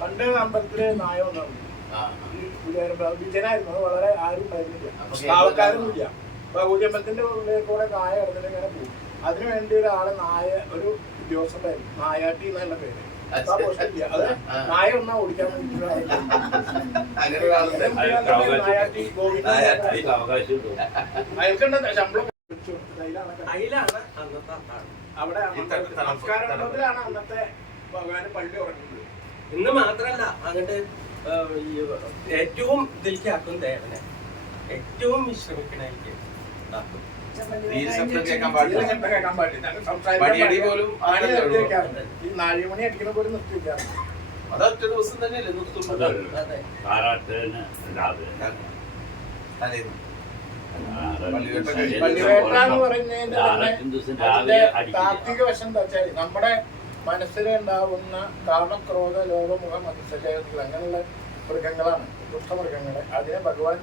പണ്ട് അമ്പലത്തില് നായ വന്നു വിജയനായിരുന്നു. അത് വളരെ ആരും ഉണ്ടായിരുന്നില്ല, ആൾക്കാരൊന്നുമില്ല. അപ്പൊ ഊരിയമ്പലത്തിന്റെ ഉള്ളിൽ കൂടെ നായ കിടന്നിട്ട് ഇങ്ങനെ പോകും. അതിനുവേണ്ടി ഒരാള് നായ ഒരു ഉദ്യോഗസ്ഥനായിരുന്നു, നായാട്ടി എന്നുള്ള പേര്. നായ ഒന്നാ ഓടിക്കാൻ ശമ്പളം അവിടെ നമസ്കാരത്തിലാണ് അന്നത്തെ ഭഗവാന് പള്ളി ഉറങ്ങുന്നത്. ഇന്ന് മാത്രല്ല അങ്ങോട്ട് ഏറ്റവും ഇതിലേക്കാക്കും ദേവനെ, ഏറ്റവും വിശ്രമിക്കണേക്ക് ആക്കും. നാഴിമണി അടിക്കുന്ന പോലും നിർത്തിവെക്കാറ്. അതൊറ്റ ദിവസം തന്നെയല്ലേ നിർത്തുന്നത്? പള്ളിവേട്ട എന്ന് പറയുന്നതിന്റെ തന്നെ ദിവസം അതിന്റെ രാവിലെ അടിക്കില്ല. താത്വിക വശം എന്താ വെച്ചാൽ നമ്മുടെ മനസ്സിലുണ്ടാവുന്ന കാമക്രോധ ലോകമുഖ മത്സരങ്ങൾ അങ്ങനെയുള്ള മൃഗങ്ങളാണ്, ദുഷ്ടമൃഗങ്ങളെ. അതിനെ ഭഗവാൻ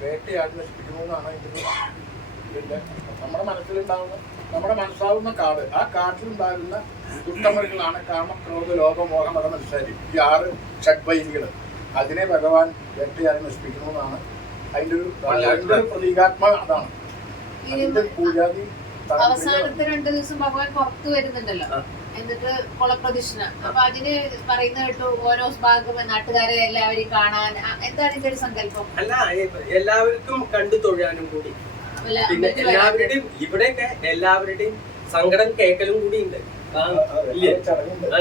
വേട്ടയാടി നശിപ്പിക്കുന്നു എന്നാണ് ഇതിന്റെ നമ്മുടെ മനസ്സിലുണ്ടാവുന്ന, നമ്മുടെ മനസ്സാവുന്ന കാട്, ആ കാട്ടിലുണ്ടാകുന്ന ദുഷ്ടമൃഗങ്ങളാണ് കാമക്രോധ ലോകമോഹ മത മത്സരി, ഈ 6 ഷഡ്വൈരികള്. അതിനെ ഭഗവാൻ വേട്ടയാടി നശിപ്പിക്കുന്നു എന്നാണ് അതിന്റെ ഒരു പ്രതീകാത്മക. അതാണ് അതിന്റെ പൂജാതി. അവസാനത്തെ 2 ദിവസം ഭഗവാൻ പുറത്തു വരുന്നുണ്ടല്ലോ, എന്നിട്ട് കുളപ്രദക്ഷിണ. അപ്പൊ അതിന് പറയുന്ന കേട്ടു ഓരോ ഭാഗം നാട്ടുകാരെ എല്ലാവരെയും കാണാൻ. എന്താണ് ഇതിന്റെ ഒരു സങ്കല്പം? അല്ല, എല്ലാവർക്കും കണ്ടു തൊഴാനും കൂടി, പിന്നെ എല്ലാവരുടെയും ഇവിടെയൊക്കെ എല്ലാവരുടെയും സങ്കടം കേൾക്കലും കൂടി ഉണ്ട്.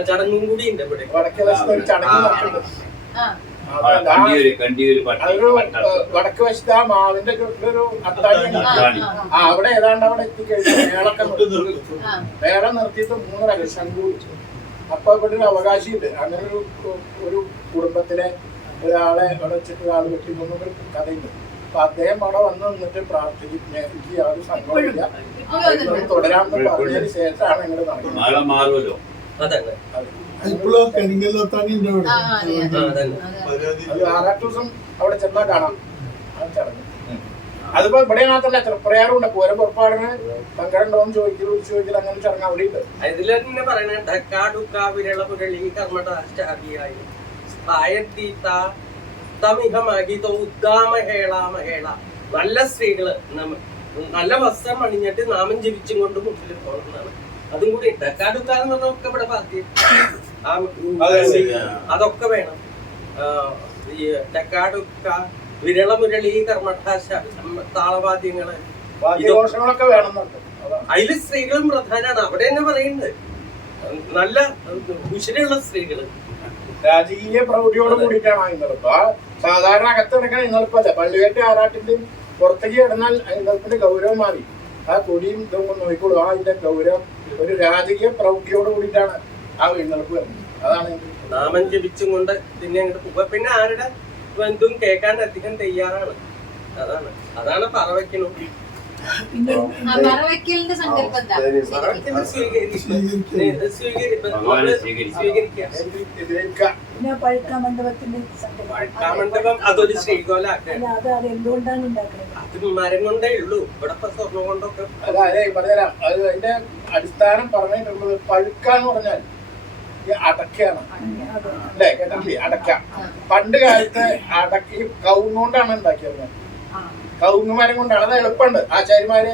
ചടങ്ങും കൂടി ഉണ്ട് ഇവിടെ. വടക്കേ വശത്ത് ഒരു ചടങ്ങ് നടക്കുന്നുണ്ട്. വടക്ക് വശത്ത് ആ മാവിന്റെ ഒരു അത്താഴി, അവിടെ ഏതാണ്ട് അവിടെ എത്തിക്കഴിഞ്ഞാൽ മേളം നിർത്തിയിട്ട് 3 ലക്ഷം കൂടി. അപ്പൊ ഇവിടെ ഒരു അവകാശിയുണ്ട്. അങ്ങനെ ഒരു കുടുംബത്തിലെ ഒരാളെ അവിടെ വെച്ചിട്ട് ഒരാൾ വെട്ടിക്കൊന്ന ഒരു കഥയുണ്ട്. അപ്പൊ അദ്ദേഹം അവിടെ വന്ന് നിന്നിട്ട് പ്രാർത്ഥിക്കും, എനിക്ക് യാതൊരു സംഭവമില്ല, തുടരാമെന്ന് പറഞ്ഞതിന് ശേഷമാണ് ഇങ്ങനെ നടക്കുന്നത്. ഇപ്പോഴും കരിങ്കല്ലാത്താണിന്റെ അവിടെ. അത് 6 ദിവസം അവിടെ ചെന്നാൽ കാണാം ആ ചടങ്ങ്. അതിപ്പോ ഇവിടെ മാത്രമല്ല, തൃപ്രയാറുണ്ട്. പൂരം പുറപ്പാടിന് പങ്കെടുണ്ടോന്ന് ചോദിക്കൽ അങ്ങനെ ചടങ്ങ് അവിടെ ഉണ്ട്. ഇതിൽ തന്നെ പറയണ ഡക്കാടുക്ക വിരള പുരളി കർമ്മടാഷ്ടാദിയായി നല്ല സ്ത്രീകള് നല്ല വസ്ത്രം അണിഞ്ഞിട്ട് നാമം ജപിച്ചും കൊണ്ട് മുമ്പിൽ പോകണമെന്നാണ്. അതും കൂടി ഡക്കാടുക്ക എന്ന് പറഞ്ഞൊക്കെ ഇവിടെ ബാധ്യം. അതൊക്കെ വേണം. ഈ ഡക്കാടുക്ക വിരള മുരളി കർമ്മഠാശ താളവാദ്യങ്ങള് വാദ്യഘോഷങ്ങളൊക്കെ വേണമെന്നുണ്ട്. അതില് സ്ത്രീകളും പ്രധാനമാണ്. അവിടെ തന്നെ പറയുന്നത് നല്ല ഉശിരുള്ള സ്ത്രീകള് രാജകീയ പ്രൗഢിയോട് കൂടിയിട്ടാണ് ഇന്നലപ്പ്. ആ സാധാരണ അകത്ത് നടക്കണ ഇന്നലപ്പല്ല. പള്ളിവേറ്റ ആറാട്ടിന്റെയും പുറത്തേക്ക് കിടന്നാൽ ഇന്നലപ്പിന്റെ ഗൗരവം മാറി. ആ കൊടിയും ഇതൊന്നും നോക്കിക്കോളൂ. ആ ഇതിന്റെ ഗൗരവം ഒരു രാജകീയ പ്രൗഢിയോട് കൂടിയിട്ടാണ് ആ ഇന്നലപ്പ് വരുന്നത്. അതാണ് നാമം ജപിച്ചും കൊണ്ട് പിന്നെ അങ്ങോട്ട് പോവുക. പിന്നെ ആരുടെ എന്തും കേൾക്കാൻ അധികം തയ്യാറാണ്. അതാണ് പറവയ്ക്കണു. മറവയ്ക്കലിന്റെ സങ്കല്പം എന്താ? പിന്നെ പഴുക്കാമണ്ഡപത്തിന്റെ മണ്ഡപം അതൊരു ശ്രീകോല അത് എന്തുകൊണ്ടാണ് ഉണ്ടാക്കുന്നത്? അത് മരം കൊണ്ടേ ഉള്ളൂ. ഇവിടെ സ്വർണ്ണം കൊണ്ടൊക്കെ. അതെ പറഞ്ഞുതരാം. അത് അതിന്റെ അടിസ്ഥാനം പറഞ്ഞിട്ടുള്ളത് പഴുക്കാന്ന് പറഞ്ഞാൽ ഈ അടക്കയാണ്. അല്ലേ? കേട്ടില്ലേ? അടക്ക. പണ്ട് കാലത്ത് അടക്കി കവുങ്ങുകൊണ്ടാണ് ഉണ്ടാക്കിയത്. കവുങ്ങ് മരം കൊണ്ടാണ്. അത് എളുപ്പമുണ്ട്. ആചാര്യമാര്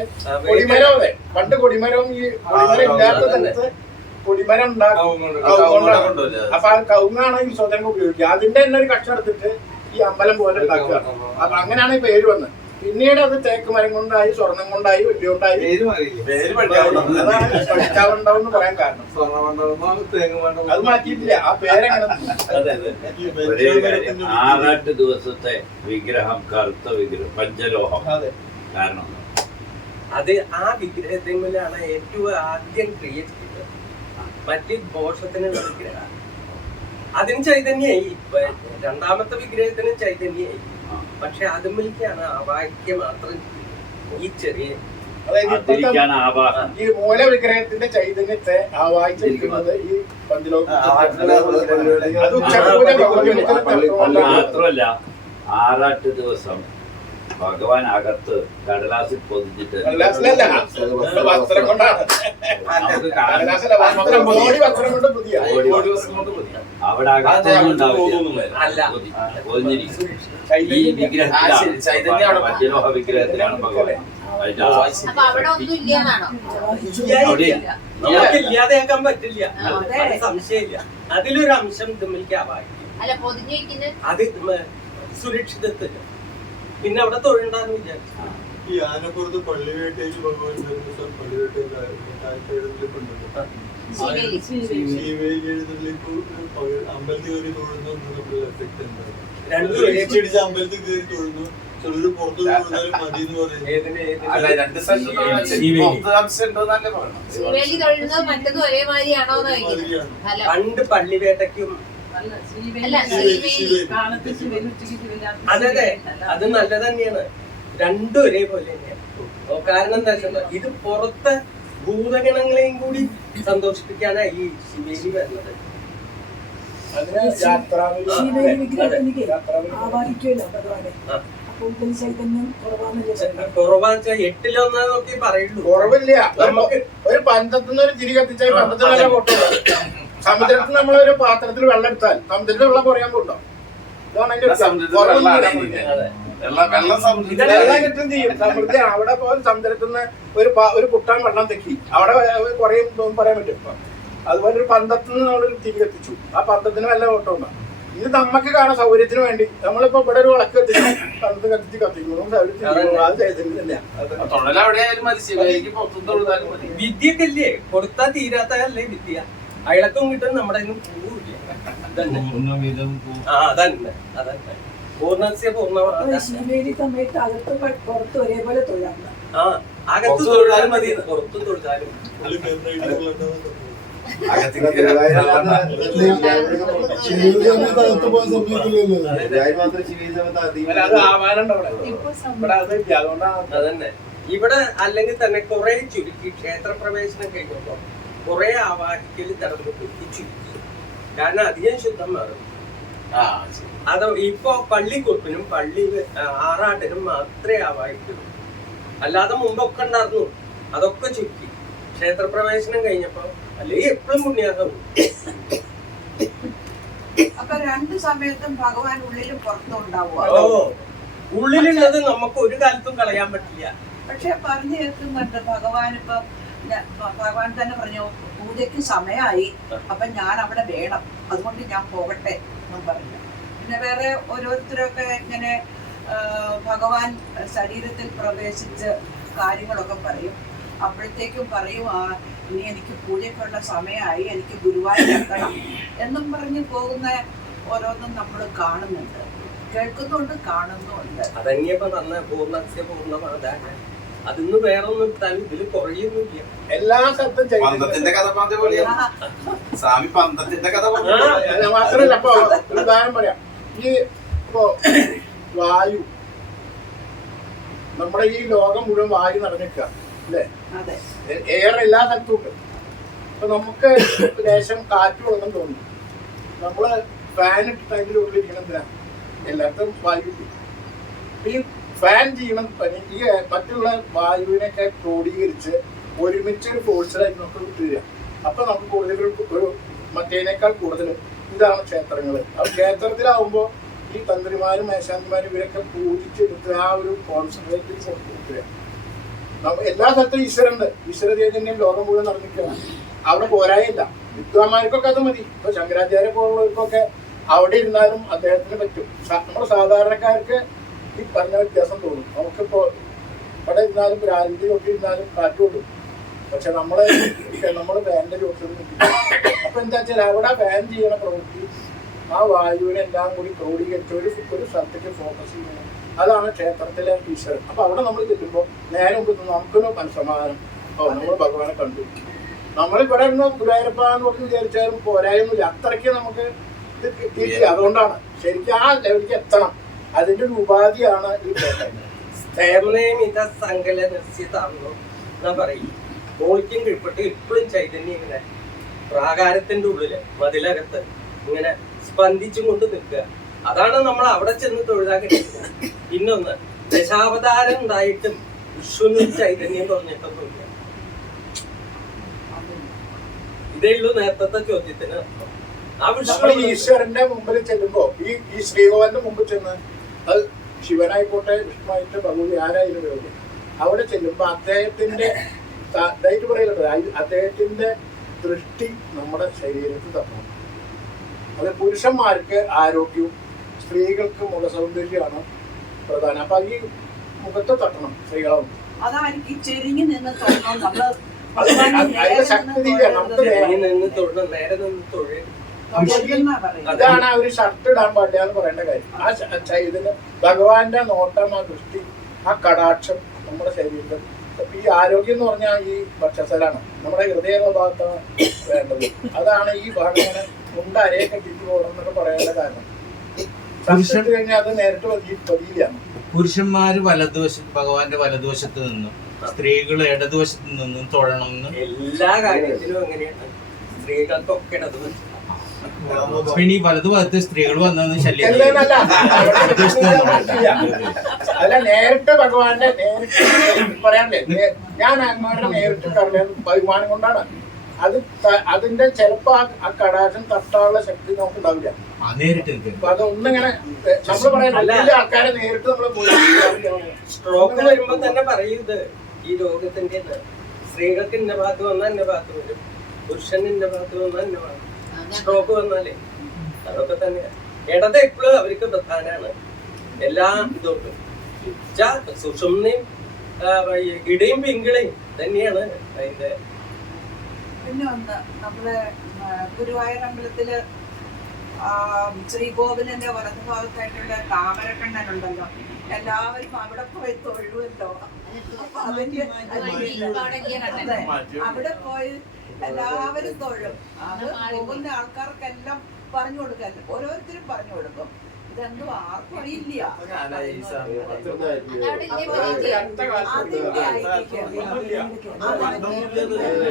കൊടിമരം, അതെ പണ്ട് കൊടിമരവും ഈ കൊടിമരം ഇല്ലാത്ത സ്ഥലത്ത് കൊടിമരം ഉണ്ടാക്കും. അപ്പൊ ആ കവുങ്ങാണ് ഈ സ്വതന്ത്രം ഉപയോഗിക്കുക. അതിന്റെ തന്നെ ഒരു കക്ഷ എടുത്തിട്ട് ഈ അമ്പലം പോലെ ഉണ്ടാക്കുക. അപ്പൊ അങ്ങനെയാണ് ഈ പേര് വന്നത്. പിന്നീട് അത് തേക്ക് മരം കൊണ്ടായി, സ്വർണം കൊണ്ടായി, വെള്ളി കൊണ്ടായി. പഠിക്കാവുണ്ടാവും പറയാൻ കാരണം അത് മാറ്റിയിട്ടില്ല. ആ പേരെങ്ങനെ 6 ദിവസത്തെ വിഗ്രഹം, കറുത്ത വിഗ്രഹം, പഞ്ചലോഹം. കാരണം അത് ആ വിഗ്രഹത്തിലാണ് ഏറ്റവും ആദ്യം ക്രിയേറ്റ് ചെയ്തത്. മറ്റ് ദോഷത്തിനുള്ള വിഗ്രഹം അതിന് ചൈതന്യായി. രണ്ടാമത്തെ വിഗ്രഹത്തിന് ചൈതന്യായി. പക്ഷെ അതുമ്പോഴേക്കാണ് ആ വാക്യം മാത്രം ഈ ചെറിയ ഈ മൂല വിഗ്രഹത്തിന്റെ ചൈതന്യത്തെ ആവാഹിച്ചിരിക്കുന്നത് ഈ മാത്രമല്ല 6 ദിവസം ഭഗവാൻ അകത്ത് കടലാസിൽ പൊതിഞ്ഞിട്ട് അവിടെ ഈ വിഗ്രഹത്തിലാണ്, പഞ്ചലോഹ വിഗ്രഹത്തിലാണ് ഭഗവാൻ. നമുക്ക് ഇല്ലാതെയാക്കാൻ പറ്റില്ല, സംശയമില്ല. അതിലൊരു അംശം തമ്മിലേക്ക് ആവാഹിക്കും. അത് സുരക്ഷിതത്വം. പിന്നെ അവിടെ തൊഴിലുണ്ടാന്ന് വിചാരിച്ചു. ഈ ആനപ്പുറത്ത് പള്ളിവേട്ടയിൽ ഭഗവാൻ പള്ളിവേട്ടയിൽ അമ്പലത്തിൽ കയറി തൊഴുന്നു എഫക്ട് ഉണ്ടാവും. അമ്പലത്തിൽ കയറി തൊഴുന്നു, ചിലര് പുറത്ത് തൊഴുന്നാലും മതി എന്ന് പറയുന്നത്. പണ്ട് പള്ളിവേട്ടയ്ക്കും അതെ അത് നല്ലത് തന്നെയാണ്. രണ്ടും ഒരേപോലെ തന്നെയാണ്. കാരണം എന്താ വെച്ചാൽ ഇത് പുറത്തെ ഭൂതഗണങ്ങളെയും കൂടി സന്തോഷിപ്പിക്കാനാണ് ഈ ശിവേലി വരുന്നത്. അതിന് യാത്രാവിലി ശിവേലി വിഗ്രഹത്തിലേക്ക് യാത്രാവിലി ആവാഹിക്കുമല്ലോ ഭഗവാനെ. അപ്പോൾ ഉള്ളിൽ ചൈതന്യം കുറവാണെന്ന് കുറവാന്ന് 8-1 പറയുള്ളൂ. കുറവില്ല. നമുക്ക് ഒരു പന്തത്തുനിന്ന് ഒരു തിരി കത്തിച്ചാൽ പന്തത്തിൽ നല്ല പൊട്ടും. സമുദ്രത്തിൽ നമ്മളൊരു പാത്രത്തിൽ വെള്ളം എടുത്താൽ സമുദ്രത്തിൽ വെള്ളം കുറയാൻ കൊണ്ടോ? ഇതാണ് അതിന്റെ ഇതെല്ലാം കിട്ടും ചെയ്യും. സമൃദ്ധി അവിടെ പോലെ സമുദ്രത്തിൽ നിന്ന് ഒരു കുട്ടാൻ വെള്ളം തെക്കി അവിടെ കുറയും പറയാൻ പറ്റും. അതുപോലെ ഒരു പന്തത്തിൽ നിന്ന് നമ്മളൊരു തിരി കത്തിച്ചു, ആ പന്തത്തിന് വല്ല ഓട്ടം ഉണ്ടാകും. ഇത് നമുക്ക് കാണാൻ സൗകര്യത്തിന് വേണ്ടി നമ്മളിപ്പോ ഇവിടെ ഒരു വിളക്ക് കത്തിച്ചു പന്തത്ത് കത്തിച്ച് കത്തിക്കുന്നു. അത് ചൈതന്യം തന്നെയാണ്. വിദ്യയൊക്കെ ഇല്ലേ കൊടുത്താൽ തീരാത്തല്ലേ വിദ്യ. അയളക്കം കിട്ടും നമ്മുടെ പൂവില്ല. അതന്നെ അതന്നെ പൂർണ്ണസ്യ പൂർണ്ണ. ശിവേലി സമയത്ത് അകത്ത് പുറത്ത് ഒരേപോലെ തൊഴാം. അകത്ത് തൊഴിലാലും മതി, പുറത്തും തൊഴിലാലും. അകത്ത് പോകാൻ സമ്മതിക്കില്ലല്ലോ. അത് ആവാനുണ്ട് അവിടെ. ഇവിടെ അതില്ല. അതുകൊണ്ടാണ് അതന്നെ ഇവിടെ അല്ലെങ്കിൽ തന്നെ കുറെ ചുരുക്കി ക്ഷേത്രപ്രവേശനം കഴിഞ്ഞപ്പോ കുറെ ആവാഹിക്കല് തടഞ്ഞു ചുരുക്കി. കാരണം അധികം ശുദ്ധം മാറും. അത് ഇപ്പൊ പള്ളിക്കൊപ്പിനും പള്ളി ആറാട്ടിനും മാത്രമേ ആവാഹിക്കുള്ളൂ. അല്ലാതെ മുമ്പൊക്കെ ഉണ്ടായിരുന്നു, അതൊക്കെ ചുരുക്കി. ക്ഷേത്രപ്രവേശനം കഴിഞ്ഞപ്പോ അല്ലെങ്കിൽ എപ്പോഴും പുണ്യാഹം. അപ്പൊ രണ്ട് സമയത്തും ഭഗവാൻ ഉള്ളിലും പുറത്തും ഉണ്ടാവുക. ഉള്ളിലുള്ളത് നമുക്ക് ഒരു കാലത്തും കളയാൻ പറ്റില്ല. പക്ഷെ പറഞ്ഞു കേൾക്കുന്നുണ്ട് ഭഗവാൻ ഇപ്പൊ ഭഗവാൻ തന്നെ പറഞ്ഞു പൂജയ്ക്ക് സമയമായി, അപ്പൊ ഞാൻ അവിടെ വേണം, അതുകൊണ്ട് ഞാൻ പോകട്ടെ എന്നും പറഞ്ഞു. പിന്നെ വേറെ ഓരോരുത്തരൊക്കെ ഇങ്ങനെ ഭഗവാൻ ശരീരത്തിൽ പ്രവേശിച്ച് കാര്യങ്ങളൊക്കെ പറയും. അപ്പോഴത്തേക്കും പറയും ഇനി എനിക്ക് പൂജയ്ക്കുള്ള സമയമായി, എനിക്ക് ഗുരുവായൂരെത്തണം എന്നും പറഞ്ഞ് പോകുന്ന ഓരോന്നും നമ്മൾ കാണുന്നുണ്ട്, കേൾക്കുന്നുണ്ട്, കാണുന്നുണ്ട്. അതന്നെയപ്പോ നന്ന പൂർണ്ണസ്യ പൂർണ്ണമാതാന. അതിന്ന് വേറെ ഒന്നും എടുത്താലും ഇതില് കുറയൊന്നുമില്ല. എല്ലാ സ്ഥലത്തും പന്തത്തിന്റെ കഥ പറഞ്ഞ പോലെയാണ് സ്വാമി പന്തത്തിന്റെ കഥ മാത്രമല്ല. ഇപ്പൊ ഒരു ഉദാഹരണം പറയാം. ഈ ഇപ്പോ വായു, നമ്മുടെ ഈ ലോകം മുഴുവൻ വായു നടന്നിക്കുക അല്ലേ? എയർ എല്ലാ സ്ഥലത്തും ഉണ്ട്. അപ്പൊ നമുക്ക് ലേശം കാറ്റ് വേണം തോന്നി, നമ്മള് ഫാൻ ഇട്ടിട്ട് അതിൻ്റെ ഉള്ളിലിരിക്കണം. എന്തിനാ? എല്ലായിടത്തും വായു. ഈ ഫാൻ ചെയ്യണം ഈ മറ്റുള്ള വായുവിനൊക്കെ ക്രോഡീകരിച്ച് ഒരുമിച്ച് ഒരു ഫോഴ്സിലായിട്ട് നമുക്ക് വിട്ടുതരിക. അപ്പൊ നമുക്ക് കൂടുതൽ ഒരു മറ്റേനേക്കാൾ കൂടുതൽ ഇതാണ് ക്ഷേത്രങ്ങൾ. ആ ക്ഷേത്രത്തിലാവുമ്പോൾ ഈ തന്ത്രിമാരും മേശാന്തിമാരും ഇവരൊക്കെ പൂജിച്ചെടുത്ത് ആ ഒരു കോൺസെൻട്രേറ്റ് കൊടുക്കുക. എല്ലാ സ്ഥലത്തും ഈശ്വരുണ്ട്, ഈശ്വര ചൈതന്യം ലോകം മുഴുവൻ നടന്നിരിക്കുകയാണ്. അവിടെ പോരായില്ല. വിദ്വാന്മാർക്കൊക്കെ അത് മതി. ഇപ്പൊ ശങ്കരാചാര്യ പോലുള്ളവർക്കൊക്കെ അവിടെ ഇരുന്നാലും അദ്ദേഹത്തിന് പറ്റും. നമ്മുടെ സാധാരണക്കാർക്ക് ഈ പറഞ്ഞ വ്യത്യാസം തോന്നും. നമുക്കിപ്പോ ഇവിടെ ഇരുന്നാലും രാജ്യത്തെ തൊട്ടിരുന്നാലും കാറ്റ് കൊള്ളും. പക്ഷെ നമ്മള് ഫാനിന്റെ ചോട്ടിൽ നിൽക്കും. അപ്പൊ എന്താ വെച്ചാൽ അവിടെ ഫാൻ ചെയ്യണ പ്രവൃത്തി ആ വായുവിനെ എല്ലാം കൂടി ക്രോഡീകരിച്ച് ഒരു സ്ഥലത്തേക്ക് ഫോക്കസ് ചെയ്യണം. അതാണ് ക്ഷേത്രത്തിലെ ഈശ്വരൻ. അപ്പൊ അവിടെ നമ്മൾ ചെല്ലുമ്പോൾ നേരെ മുമ്പ് നമുക്കൊരു മനസ്സമാധാനം. നമ്മൾ ഭഗവാനെ കണ്ടു. നമ്മളിവിടെ നിന്ന് ഗുരുവായൂരപ്പ എന്ന് പറഞ്ഞ് വിചാരിച്ചാലും പോരായൊന്നുമില്ല. അത്രയ്ക്ക് നമുക്ക് ഇത് കിട്ടിയിട്ടില്ല. അതുകൊണ്ടാണ് ശരിക്കും ആ ലെവലിലേക്ക് എത്തണം. അതിന്റെ ഒരു ഉപാധിയാണ് ഈ ക്ഷേത്രം. ഓളിക്കും കീഴ്പ്പെട്ട് ഇപ്പോഴും ചൈതന്യം ഇങ്ങനെ പ്രാകാരത്തിന്റെ ഉള്ളില് മതിലകത്ത് ഇങ്ങനെ സ്പന്ദിച്ചും കൊണ്ട് നിൽക്കുക. അതാണ് നമ്മൾ അവിടെ ചെന്ന് തൊഴുതാൻ കിട്ടുന്നത്. പിന്നൊന്ന് ദശാവതാരം ഉണ്ടായിട്ടും വിഷ്ണു ചൈതന്യം തുറന്നിട്ടൊന്നുമില്ല. ഇതേ ഉള്ളൂ നേരത്തെ ചോദ്യത്തിന് അർത്ഥം. ആ വിഷ്ണു ഈശ്വരന്റെ മുമ്പിൽ ചെല്ലുമ്പോ ഈ ശ്രീകോവിലിന്റെ മുമ്പിൽ ചെന്ന് അത് ശിവനായിക്കോട്ടെ വിഷ്ണുവായിട്ട് ഭഗവതി ആരായാലും വേണ്ടി അവിടെ ചെല്ലുമ്പോ അദ്ദേഹത്തിന്റെ ഇതായിട്ട് പറയലുണ്ട്, അദ്ദേഹത്തിന്റെ ദൃഷ്ടി നമ്മുടെ ശരീരത്തിൽ തട്ടണം. അത് പുരുഷന്മാർക്ക് ആരോഗ്യവും സ്ത്രീകൾക്ക് മുഖസൗന്ദര്യമാണ് പ്രധാനം. അപ്പൊ ഈ മുഖത്ത് തട്ടണം സ്ത്രീകളും. അതായിരിക്കും ചെരിഞ്ഞു നിന്ന് തൊഴണം. അതിന്റെ ശക്തി നമുക്ക് അതാണ് ആ ഒരു ഷർട്ട് ഇടാൻ പാടില്ല എന്ന് പറയേണ്ട കാര്യം. ആ ചൈതന്യം ഭഗവാന്റെ നോട്ടം, ആ ദൃഷ്ടി, ആ കടാക്ഷം നമ്മുടെ ശരീരത്തിൽ. ഈ ആരോഗ്യം എന്ന് പറഞ്ഞാൽ ഈ ഭക്ഷസലാണ് നമ്മുടെ ഹൃദയ ഭാഗത്താണ് വേണ്ടത്. അതാണ് ഈ ഭാഗം ഇങ്ങനെ മുണ്ടരയെ കെട്ടിട്ട് പോകണം എന്നൊക്കെ പറയേണ്ട കാരണം. സംശയം കഴിഞ്ഞാൽ അത് നേരിട്ട് പതിയില്ല. പുരുഷന്മാര് വലതുവശത്ത് ഭഗവാന്റെ വലതുവശത്ത് നിന്നും സ്ത്രീകൾ ഇടതുവശത്ത് നിന്നും തൊഴണമെന്ന് എല്ലാ കാര്യത്തിലും എങ്ങനെയാണ് സ്ത്രീകൾക്കൊക്കെ ഇടതുവശം. ഇനി വലതുഭാഗത്ത് സ്ത്രീകൾ വന്നതെന്ന് ശല്യം അല്ലല്ല. അല്ല, നേരിട്ട് ഭഗവാന്റെ നേരിട്ട് പറയാനല്ലേ, ഞാൻ അങ്ങോട്ട് നേരിട്ട് കറിയാൻ ബഹുമാനം കൊണ്ടാണ്. അതിന്റെ ചിലപ്പോ ആ കടാശം തട്ടാനുള്ള ശക്തി നമുക്ക് ഉണ്ടാവില്ല. നേരിട്ട് അപ്പൊ അതൊന്നിങ്ങനെ നമ്മള് പറയാൻ വലിയ ആൾക്കാരെ നേരിട്ട് നമ്മള് സ്ട്രോക്ക് വരുമ്പോ തന്നെ പറയുന്നത് ഈ രോഗത്തിന്റെ സ്ത്രീകൾക്ക് ഇന്ന ഭാഗത്ത് വന്നാൽ ഇന്ന ഭാഗത്ത് വരും, പുരുഷൻ ഇന്ന ഭാഗത്ത് വന്നാൽ ഇന്ന ഭാഗത്ത്. സ്ട്രോക്ക് വന്നാലേ അതൊക്കെ തന്നെയാണ്. ഇടത് എപ്പോഴും അവർക്ക് പ്രധാനമാണ് എല്ലാ ഇതുകൊണ്ടും. സുഷുമ്നയും ഇടയും പിങ്കിളയും തന്നെയാണ് അതിന്റെ. പിന്നെ ഒന്ന് നമ്മള് ഗുരുവായൂർ അമ്പലത്തില് ശ്രീകോവിലിന്റെ വലതു ഭാഗത്തായിട്ടുള്ള താമരക്കണ്ണനുണ്ടല്ലോ, എല്ലാവരും അവിടെ പോയി തൊഴുവല്ലോ. അപ്പൊ അവിടെ പോയി എല്ലാവരും തൊഴും. അത് പോകുന്ന ആൾക്കാർക്കെല്ലാം പറഞ്ഞു കൊടുക്കല്ലോ, ഓരോരുത്തരും പറഞ്ഞു കൊടുക്കും. ഇതെന്തോ ആർക്കും അറിയില്ല.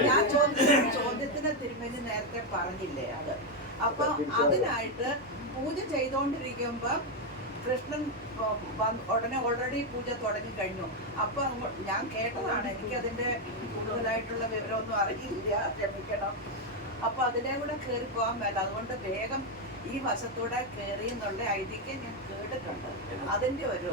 ഞാൻ ചോദ്യത്തിന് തിരുമേനി നേരത്തെ പറഞ്ഞില്ലേ അത്. അപ്പൊ അതിനായിട്ട് പൂജ ചെയ്തോണ്ടിരിക്കുമ്പോ കൃഷ്ണൻ ഉടനെ ഓൾറെഡി പൂജ തുടങ്ങി കഴിഞ്ഞു. അപ്പൊ ഞാൻ കേട്ടതാണ്, എനിക്ക് അതിന്റെ കൂടുതലായിട്ടുള്ള വിവരമൊന്നും അറിയില്ല, ക്ഷമിക്കണം. അപ്പൊ അതിലെ കൂടെ കയറി പോകാൻ മേല, അതുകൊണ്ട് വേഗം ഈ വശത്തൂടെ കയറി എന്നുള്ള ഐതിഹ്യം ഞാൻ കേട്ടിട്ടുണ്ട്. അതിന്റെ ഒരു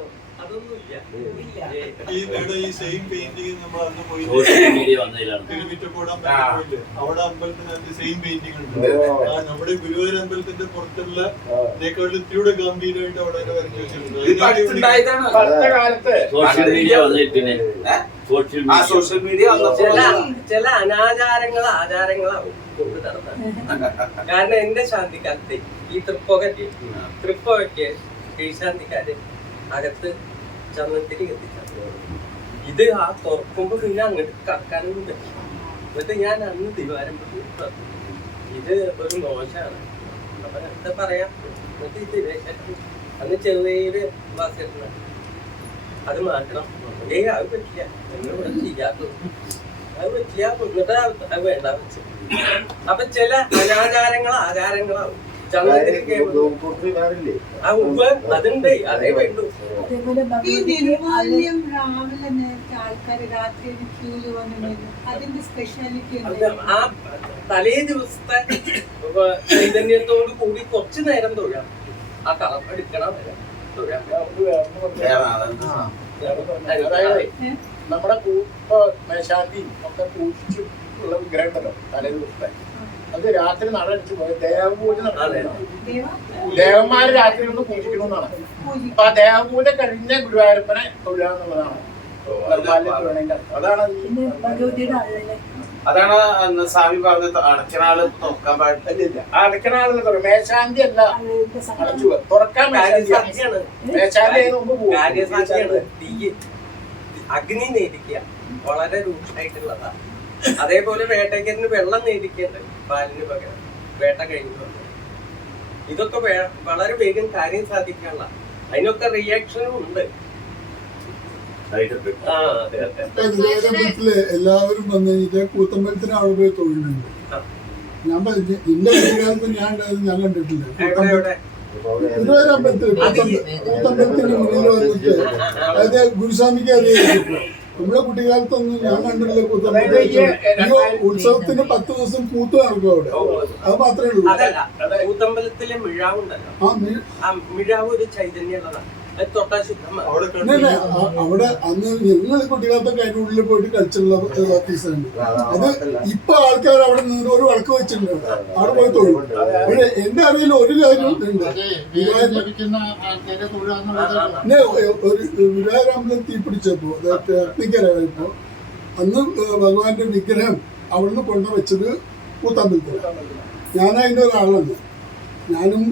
അവിടെ അമ്പലത്തിനകത്ത് സെയിം പെയിന്റിംഗ് ഉണ്ട്. നമ്മുടെ ഗുരുവായൂർ അമ്പലത്തിന്റെ പുറത്തുള്ള ഇത്തിരിയുടെ ഗംഭീരമായിട്ട് അവിടെ വരച്ചു വെച്ചിട്ടുണ്ട്. സോഷ്യൽ മീഡിയ ചില ആചാരങ്ങളാവും കൊണ്ട് നടത്താൻ. കാരണം എന്റെ ശാന്തിക്കാലത്തെ ഈ തൃപ്പുകയ്ക്ക് കീഴ്ശാന്തിക്കാര് അകത്ത് ചന്ദനത്തിന് കത്തിച്ചു. ഇത് ആ തുറക്കുമ്പോ പിന്നെ അങ്ങോട്ട് കടക്കാനൊന്നും പറ്റും. എന്നിട്ട് ഞാൻ അന്ന് ദിവാരം ഇത് ഒരു മോശമാണ്. അപ്പൊ എന്താ പറയാ, എന്നിട്ട് ഇത് അന്ന് ചെറിയൊരു വാസിട്ടുണ്ട്, അത് മാറ്റണം. അത് പറ്റില്ല, എന്നോട് ചെയ്യാത്തത് അത് പറ്റില്ല. എന്നിട്ട് അത് വേണ്ട വെച്ചു. അപ്പൊ ചില ആചാരങ്ങളാവും. അതുണ്ട്, അതേ വേണ്ടു. ഈ നിർമാല്യം രാവിലെ നേരത്തെ ആൾക്കാർ രാത്രി ക്യൂല് വന്നു, അതിന്റെ സ്പെഷ്യാലിറ്റി ആ തലേ ദിവസത്തെ ചൈതന്യത്തോട് കൂടി കുറച്ചു നേരം തൊഴാം. ആ കളർ എടുക്കണം തൊഴാം. നമ്മുടെ മേശാന്തിയും ഒക്കെ പൂജിച്ചു ഉള്ള വിഗ്രഹം ഉണ്ടല്ലോ തലേ ദിവസത്തെ, അത് രാത്രി നടച്ചു പോയ ദേവപൂജ നടത്തുന്നു. ദേവന്മാര് രാത്രി ഒന്ന് പൂജിക്കണമെന്നാണ്. അപ്പൊ ആ ദേവപൂജ കഴിഞ്ഞ ഗുരുവായൂരപ്പനെ തൊഴിലാന്നുള്ളതാണ്. അതാണ് സ്വാമി പറഞ്ഞത്, അടക്കനാള് തുറക്കാൻ പാടില്ല. അടക്കനാളെന്ന് പറയും, മേശാന്തി അല്ല അടച്ചു തുറക്കാൻ മേശാന്തിയാണ്. മേശാന്തി മുമ്പ് പോകും. അഗ്നി നേദിക്കുക വളരെ രൂക്ഷമായിട്ടുള്ളതാ. അതേപോലെ വേട്ടയ്ക്കതിന് വെള്ളം നേദിക്കുന്നുണ്ട് പാലിന് പകരം വേട്ട കഴിഞ്ഞു. ഇതൊക്കെ വളരെ വേഗം കാര്യം സാധിക്കാനുള്ള അതിനൊക്കെ റിയാക്ഷനും ഉണ്ട്. എല്ലാവരും വന്നു കഴിഞ്ഞാൽ കൂത്തമ്പലത്തിന് അവിടെ പോയി തൊഴിലുണ്ട്. ഞാൻ പറഞ്ഞു എന്റെ കുട്ടിക്കാലത്ത് ഞാൻ ഉണ്ടായത് ഞാൻ കണ്ടിട്ടില്ല. ഗുരുവായൂർ അമ്പലത്തിൽ കൂത്തമ്പലത്തിന് മുന്നിൽ വന്നിട്ട് അതായത് ഗുരുസ്വാമിക്ക് അറിയാം. നമ്മുടെ കുട്ടിക്കാലത്തൊന്നും ഞാൻ കണ്ടിട്ടില്ല കൂത്തമ്പലത്തിൽ. ഈ ഉത്സവത്തിന് 10 ദിവസം കൂത്ത് നടക്കും അവിടെ. അത് മാത്രമേ ഉള്ളൂ. കൂത്തമ്പലത്തിലെ മിഴാവുണ്ടല്ലോ, ആ മിഴാവ് ഒരു ചൈതന്യമുള്ളതാണ്. അവിടെ അന്ന് ഞങ്ങൾ കുട്ടികാലത്തൊക്കെ അതിന്റെ ഉള്ളിൽ പോയിട്ട് കളിച്ചുള്ള ഓഫീസാണ് അത്. ഇപ്പൊ ആൾക്കാർ അവിടെ നിന്ന് ഒരു വഴക്ക് വെച്ചിട്ടുണ്ട്, അവിടെ പോയി തൊഴിൽ. പക്ഷെ എന്റെ അറിവിൽ ഒരു കാര്യം ഉണ്ട്, ഒരു ഗുരുവായൂർ അമ്പലം തീപിടിച്ചപ്പോ അഗ്നിക്കരമായപ്പോ അന്ന് ഭഗവാന്റെ വിഗ്രഹം അവിടുന്ന് കൊണ്ടുവച്ചത് കൂത്തമ്പലത്തിൽ. ഞാനതിന്റെ ഒരാളാണ്. ഞാനും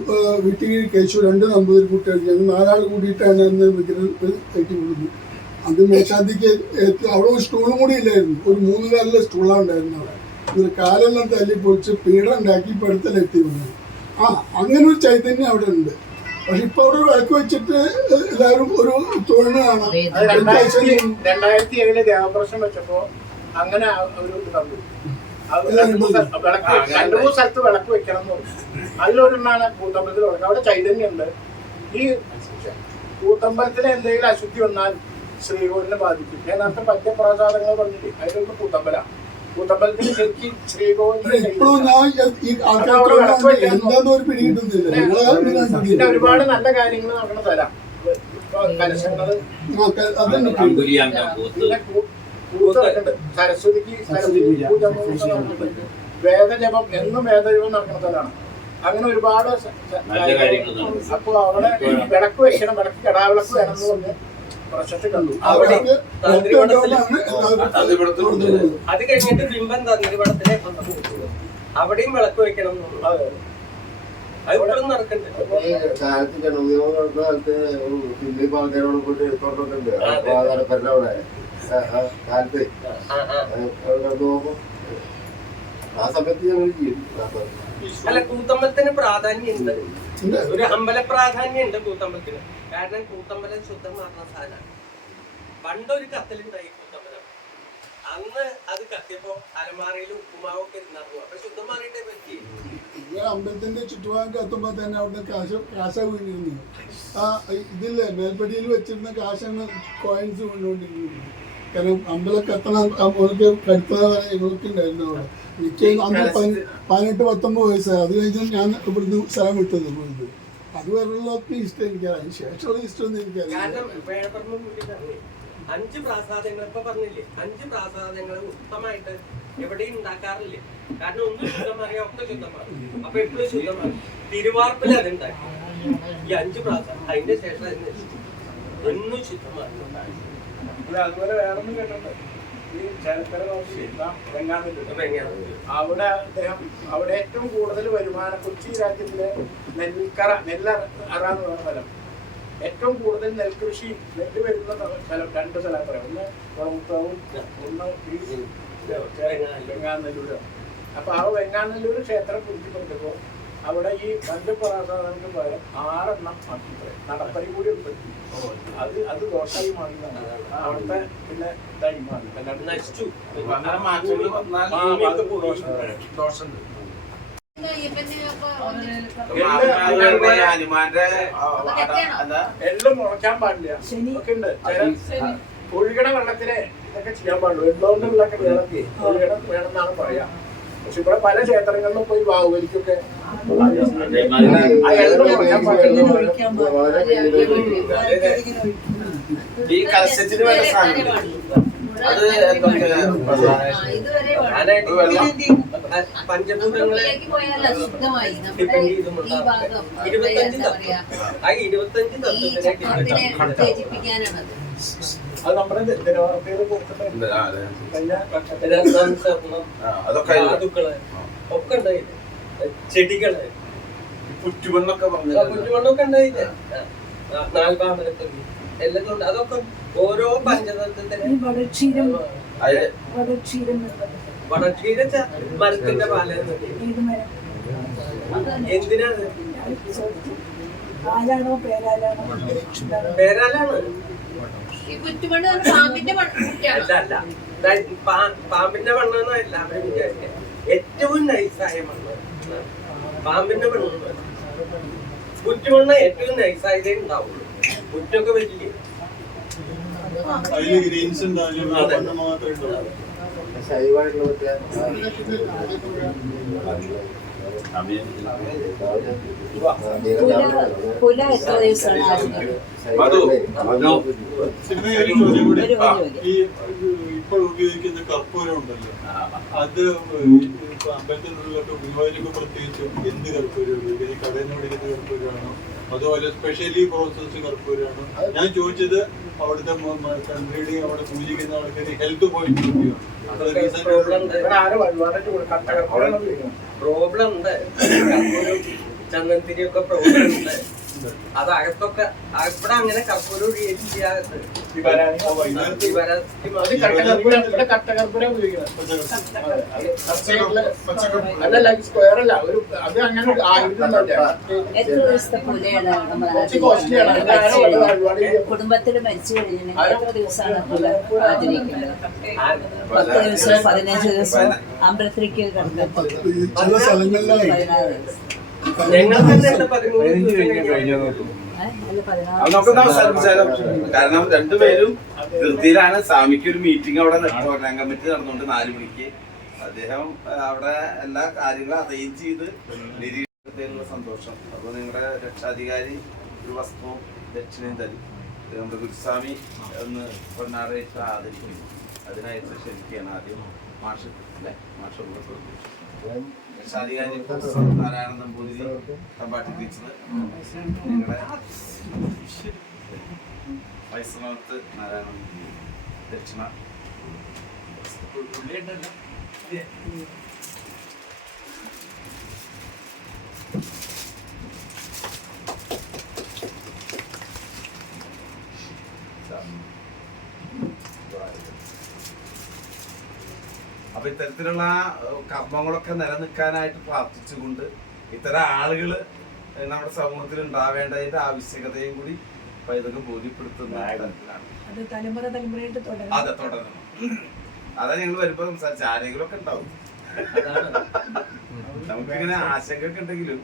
വീട്ടിൽ കേശു 2 നമ്പൂതിരി കുട്ടികൾ, ഞങ്ങൾ 4 ആൾ കൂടിയിട്ടാണ് അന്ന് വിഗ്രഹം കയറ്റി കൊടുക്കുന്നത്. അത് മേശാന്തിക്ക് അവിടെ ഒരു സ്റ്റൂളും കൂടി ഇല്ലായിരുന്നു. ഒരു 3 കാലിലെ സ്റ്റൂളാണ് ഉണ്ടായിരുന്നു അവിടെ. ഒരു കാലെല്ലാം തല്ലി പൊളിച്ച് പീഠ ഉണ്ടാക്കി ഇപ്പൊ അടുത്തെത്തി വന്നത്. അങ്ങനെ ഒരു ചൈതന്യം അവിടെ ഉണ്ട്. പക്ഷെ ഇപ്പൊ അവിടെ ഒരു വിളക്ക് വെച്ചിട്ട് എല്ലാവരും ഒരു തൊഴിൽ കാണാം. അത് 2007 ദേവപ്രശ്നം വെച്ചപ്പോ അങ്ങനെ ഒരു ഇത് തന്നു. അത് രണ്ട് മൂന്ന് സ്ഥലത്ത് വിളക്ക് വെക്കണം എന്ന് പറഞ്ഞു. അതിലൊരെണ്ണാണ് കൂത്തമ്പലത്തിൽ വിളക്ക്. അവിടെ ചൈതന്യമുണ്ട്. ഈ കൂത്തമ്പലത്തിലെ എന്തെങ്കിലും അശുദ്ധി വന്നാൽ ശ്രീകോവിലിനെ ബാധിക്കും. ഞാൻ നേരത്തെ പദ്യപ്രസാദങ്ങൾ പറഞ്ഞില്ലേ, അതിലൊന്ന് കൂത്തമ്പല. കൂത്തമ്പലത്തിൽ ശരിക്കും ശ്രീകോവിലിന്റെ പിന്നെ ഒരുപാട് നല്ല കാര്യങ്ങൾ നടക്കുന്ന സ്ഥലം. കലശങ്ങള് സരസ്വതിക്ക് പൂജ, വേദജപം എന്നും വേദജപം നടക്കുന്ന സ്ഥലമാണ്. അങ്ങനെ ഒരുപാട് അപ്പൊ അവിടെ വിളക്ക് വെക്കണം, വിളക്ക് കടാവിളക്ക് വേണം എന്ന് പറഞ്ഞ് പ്രശസ്തി കണ്ടു. അത് കഴിഞ്ഞിട്ട് ബിംബം തന്നിരിവടത്തിലെ അവിടെയും വിളക്ക് വെക്കണം എന്നുള്ളൂ. അത് ഇവിടെ നടക്കണ്ടേ. കാലത്ത് ജനോദ്യോഗം നടക്കുന്ന കാലത്ത് ഹിന്ദി ആൾക്കാരോട് പോയിട്ട് എടുത്തോണ്ടൊക്കെ കാലത്ത് പോകുമ്പോ ആ സമയത്ത് ഞങ്ങൾ ചെയ്യും. അല്ല, കൂത്തമ്പലത്തിന് പ്രാധാന്യം ഉണ്ട്, ഒരു അമ്പല പ്രാധാന്യം ഉണ്ട് കൂത്തമ്പലത്തിന്. കാരണം കൂത്തമ്പലം ശുദ്ധമാക്കുന്ന സാധനമാണ്. പണ്ടൊരു കത്തലുണ്ടായി കൂത്തമ്പലം. അന്ന് അത് കത്തിയപ്പോ അലമാറയിൽ ഉപ്പുമാവൊക്കെ ഇരുന്നു. അപ്പൊ ശുദ്ധം മാറിയിട്ടേ പറ്റി. അമ്പലത്തിന്റെ ചുറ്റുഭാഗം കത്തുമ്പോ തന്നെ അവിടെ കാശ വീണിരുന്നു. ആ ഇതില്ലേ മേൽപ്പടിയിൽ വെച്ചിരുന്ന കാശാണ് കോയിൻസ് വീണ്ടുകൊണ്ടിരുന്നത്. കാരണം അമ്പലം കത്തണ മുകളിലേക്ക് കടുത്തത് വരെ ഇവർക്ക് ഉണ്ടായിരുന്നു. അവിടെ എനിക്ക് അന്ന് 18-19 വയസ്സായി. അത് കഴിഞ്ഞ് ഞാൻ ഇവിടുന്ന് സ്ഥലം വിട്ടത് പോയത്. അതുവരെയുള്ളതൊക്കെ ഇഷ്ടം എനിക്കറിയാം. അതിന് ശേഷമുള്ള ഇഷ്ടമൊന്നും എനിക്കറിയാം. 5 പ്രാസാദങ്ങൾ ഇപ്പൊ പറഞ്ഞില്ലേ, 5 പ്രാസാദങ്ങൾ ഉത്തമമായിട്ട് എവിടെയും ഉണ്ടാക്കാറില്ല. കാരണം ഒന്നും ശുദ്ധമാറിയ ഒക്കെ ശുദ്ധമാണ്. അപ്പൊ എപ്പോഴും ശുദ്ധമാണ്. തിരുവാർപ്പിൽ അതുണ്ടാക്കി ഈ 5 പ്രാസാദം. അതിന്റെ ശേഷം അതിന് ഒന്നും ശുദ്ധമാണ്. അതുപോലെ വേറൊന്നും കേട്ടിട്ടുണ്ട്. ഈ ചേലക്കര അവിടെ അദ്ദേഹം അവിടെ ഏറ്റവും കൂടുതൽ വരുമാനം കൊച്ചി രാജ്യത്തിലെ നെൽക്കറ നെല്ലറ എന്ന് പറയുന്ന സ്ഥലം. ഏറ്റവും കൂടുതൽ നെൽകൃഷി നെല്ല് വരുന്ന സ്ഥലം 2 സ്ഥലം പറയാം. ഒന്ന് കുളമുത്താവും, ഒന്ന് ഈ വെങ്ങാനല്ലൂര്. അപ്പൊ ആ വെങ്ങാനല്ലൂര് ക്ഷേത്രം കുറിച്ചിട്ടുണ്ടപ്പോ അവിടെ ഈ 5 പ്രാസാദങ്ങൾക്ക് പകരം 6 എണ്ണം ആക്കി നടപ്പരി കൂടി ഉൾപ്പെടുത്തി. അത് ദോഷമായി മാറിയതാണ്. അവിടുത്തെ പിന്നെ ഇതായി മാറി. നശിച്ചു. ദോഷമുണ്ട്. എല്ലാം മുളയ്ക്കാൻ പാടില്ല ഒക്കെ ഉണ്ട്. ഒഴുകണ വെള്ളത്തിലെ ഇതൊക്കെ ചെയ്യാൻ പാടുള്ളൂ. വെള്ളമൊക്കെ വെള്ളത്തിൽ ഒഴുകണം വേണമെന്നാണ് പറയാ. പക്ഷെ ഇവിടെ പല ക്ഷേത്രങ്ങളിലും പോയി ബാഹുബലിക്കൊക്കെ ഈ കലശത്തിന് വേണ്ട സാധനം അത് പഞ്ചഭൂതങ്ങളിലേക്ക് പോയാൽ ശുദ്ധമായി നമ്മുടെ ഈ ഭാഗം 25 തത്വത്തിനെ ഉത്തേജിപ്പിക്കാനാണത്. അത് നമ്മുടെ ദിനവാർത്തയിൽ കൊടുത്തിട്ടുണ്ട്. ധാതുക്കള് ഒക്കെ ഉണ്ടായില്ലേ, ചെടികള്, കുറ്റുമണ്ണൊക്കെ കുറ്റുമണ്ണൊക്കെ ഉണ്ടായില്ലേ, നാൽപാമരത്തിൽ എല്ലാം ഉണ്ട്. അതൊക്കെ ഓരോ പഞ്ചതത്വത്തിന് വടക്ഷീര മരത്തിന്റെ പാലാണ്. എന്തിനാണ്? പേരാലാണ്. ഈ കുറ്റുമണ്ണ് പാമ്പിന്റെ അല്ല, പാമ്പിന്റെ മണ്ണെന്നോ എല്ലാവരും വിചാരിക്കുക. ഏറ്റവും നൈസായ മണ്ണ് പാമ്പിന്റെ മണ്ണ്. കുറ്റുമണ്ണ് ഏറ്റവും നൈസായതേ ഉണ്ടാവുള്ളൂ. കുറ്റൊക്കെ വലിയ അതില് ഗ്രീൻസ് ഉണ്ടാവില്ല, മണ്ണ് മാത്രമേ ഉണ്ടാവുള്ളൂ. ഇപ്പോൾ ഉപയോഗിക്കുന്ന കർപ്പൂരം ഉണ്ടല്ലോ, അത് അമ്പലത്തിനുള്ളിലൊക്കെ ഗുരുവായൂരൊക്കെ പ്രത്യേകിച്ച് എന്ത് കർപ്പൂരം ഉപയോഗിക്കുന്നത്? കടയിൽ നിന്ന് മേടിക്കുന്ന കർപ്പൂരമാണോ അതോ സ്പെഷ്യലി പ്രോസസ് കർപ്പൂരമാണോ? ഞാൻ ചോദിച്ചത് അവിടുത്തെ കൺട്രീഡിങ് അവിടെ പൂജിക്കുന്ന ആൾക്കാർ ഹെൽത്ത് പോയിന്റ് പ്രോബ്ലം ഉണ്ട്. ചന്ദനത്തിരിയൊക്കെ പ്രോബ്ലം ഉണ്ട്. അത് അകത്തൊക്കെ ഇവിടെ അങ്ങനെ കർപ്പൂരം ഒഴിയില്ല. ശിവരാണി അത് കട്ടകർപ്പൂരം, ഇവിടെ കട്ടകർപ്പൂരം ഉപയോഗിക്കുന്നത്. അതല്ല സ്ക്വയർ അല്ല, ഒരു അത് അങ്ങനെ എത്ര ദിവസത്തെ പൂജയാണ് കുടുംബത്തിൽ മരിച്ചു കഴിഞ്ഞിട്ടുണ്ടെങ്കിൽ എത്ര ദിവസമാണ് പൂജ ആചരിക്കേണ്ടത്? 10 ദിവസം 15 ദിവസം അമ്പലത്തിലേക്ക് കിടക്കുന്നത് ചില സ്ഥലങ്ങളിലായി 16 ദിവസം. ഞങ്ങൾ തന്നെ 13 അത് നമുക്ക് അവസാനിപ്പിച്ചാലോ? കാരണം രണ്ടുപേരും ധൃതിയിലാണ്. സ്വാമിക്ക് ഒരു മീറ്റിംഗ് അവിടെ പ്രോഗ്രാം കമ്മിറ്റി നടന്നുകൊണ്ട് 4 മണിക്ക് അദ്ദേഹം അവിടെ എല്ലാ കാര്യങ്ങളും അറേഞ്ച് ചെയ്ത് നിരീക്ഷണത്തിലുള്ള സന്തോഷം. അപ്പോൾ നിങ്ങളുടെ രക്ഷാധികാരി ഒരു വസ്തുവും ദക്ഷിണയും തരും. നമ്മുടെ ഗുരുസ്വാമി ഒന്ന് പൊന്നാറേറ്റ് ആദരിക്കുന്നു. അതിനായിട്ട് ക്ഷണിക്കുകയാണ് ആദ്യം മാഷ് അല്ലേ? മാഷ് രക്ഷാധികാരി നാരായണ നമ്പൂതിരി തമ്പാട്ടി ടീച്ചർ, നിങ്ങളുടെ വൈഷ്ണവത്ത് നാരായണ ദക്ഷിണ അപ്പൊ ഇത്തരത്തിലുള്ള കർമ്മങ്ങളൊക്കെ നിലനിൽക്കാനായിട്ട് പ്രാർത്ഥിച്ചുകൊണ്ട് ഇത്തരം ആളുകള് നമ്മുടെ സമൂഹത്തിൽ ഉണ്ടാവേണ്ടതിന്റെ ആവശ്യകതയും കൂടി ഇതൊക്കെ ബോധ്യപ്പെടുത്തുന്ന തരത്തിലാണ്. അത് തലമുറ തലമുറയായിട്ട് തുടരണം. അതെ, തുടരണം. അതാ ഞങ്ങൾ വരുമ്പോ സംസാരിച്ച ആരെങ്കിലും ഒക്കെ ഉണ്ടാവും. നമുക്കിങ്ങനെ ആശങ്കയൊക്കെ ഉണ്ടെങ്കിലും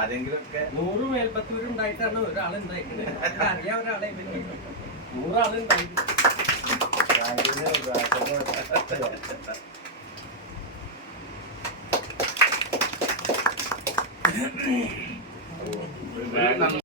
ആരെങ്കിലും ഒക്കെ 100 മേൽപ്പത്തൂരുണ്ടായിട്ടാണ് ഒരാളുണ്ടായിരിക്കുന്നത്. അറിയാം ഒരാളെ 100 ആളുണ്ടായി.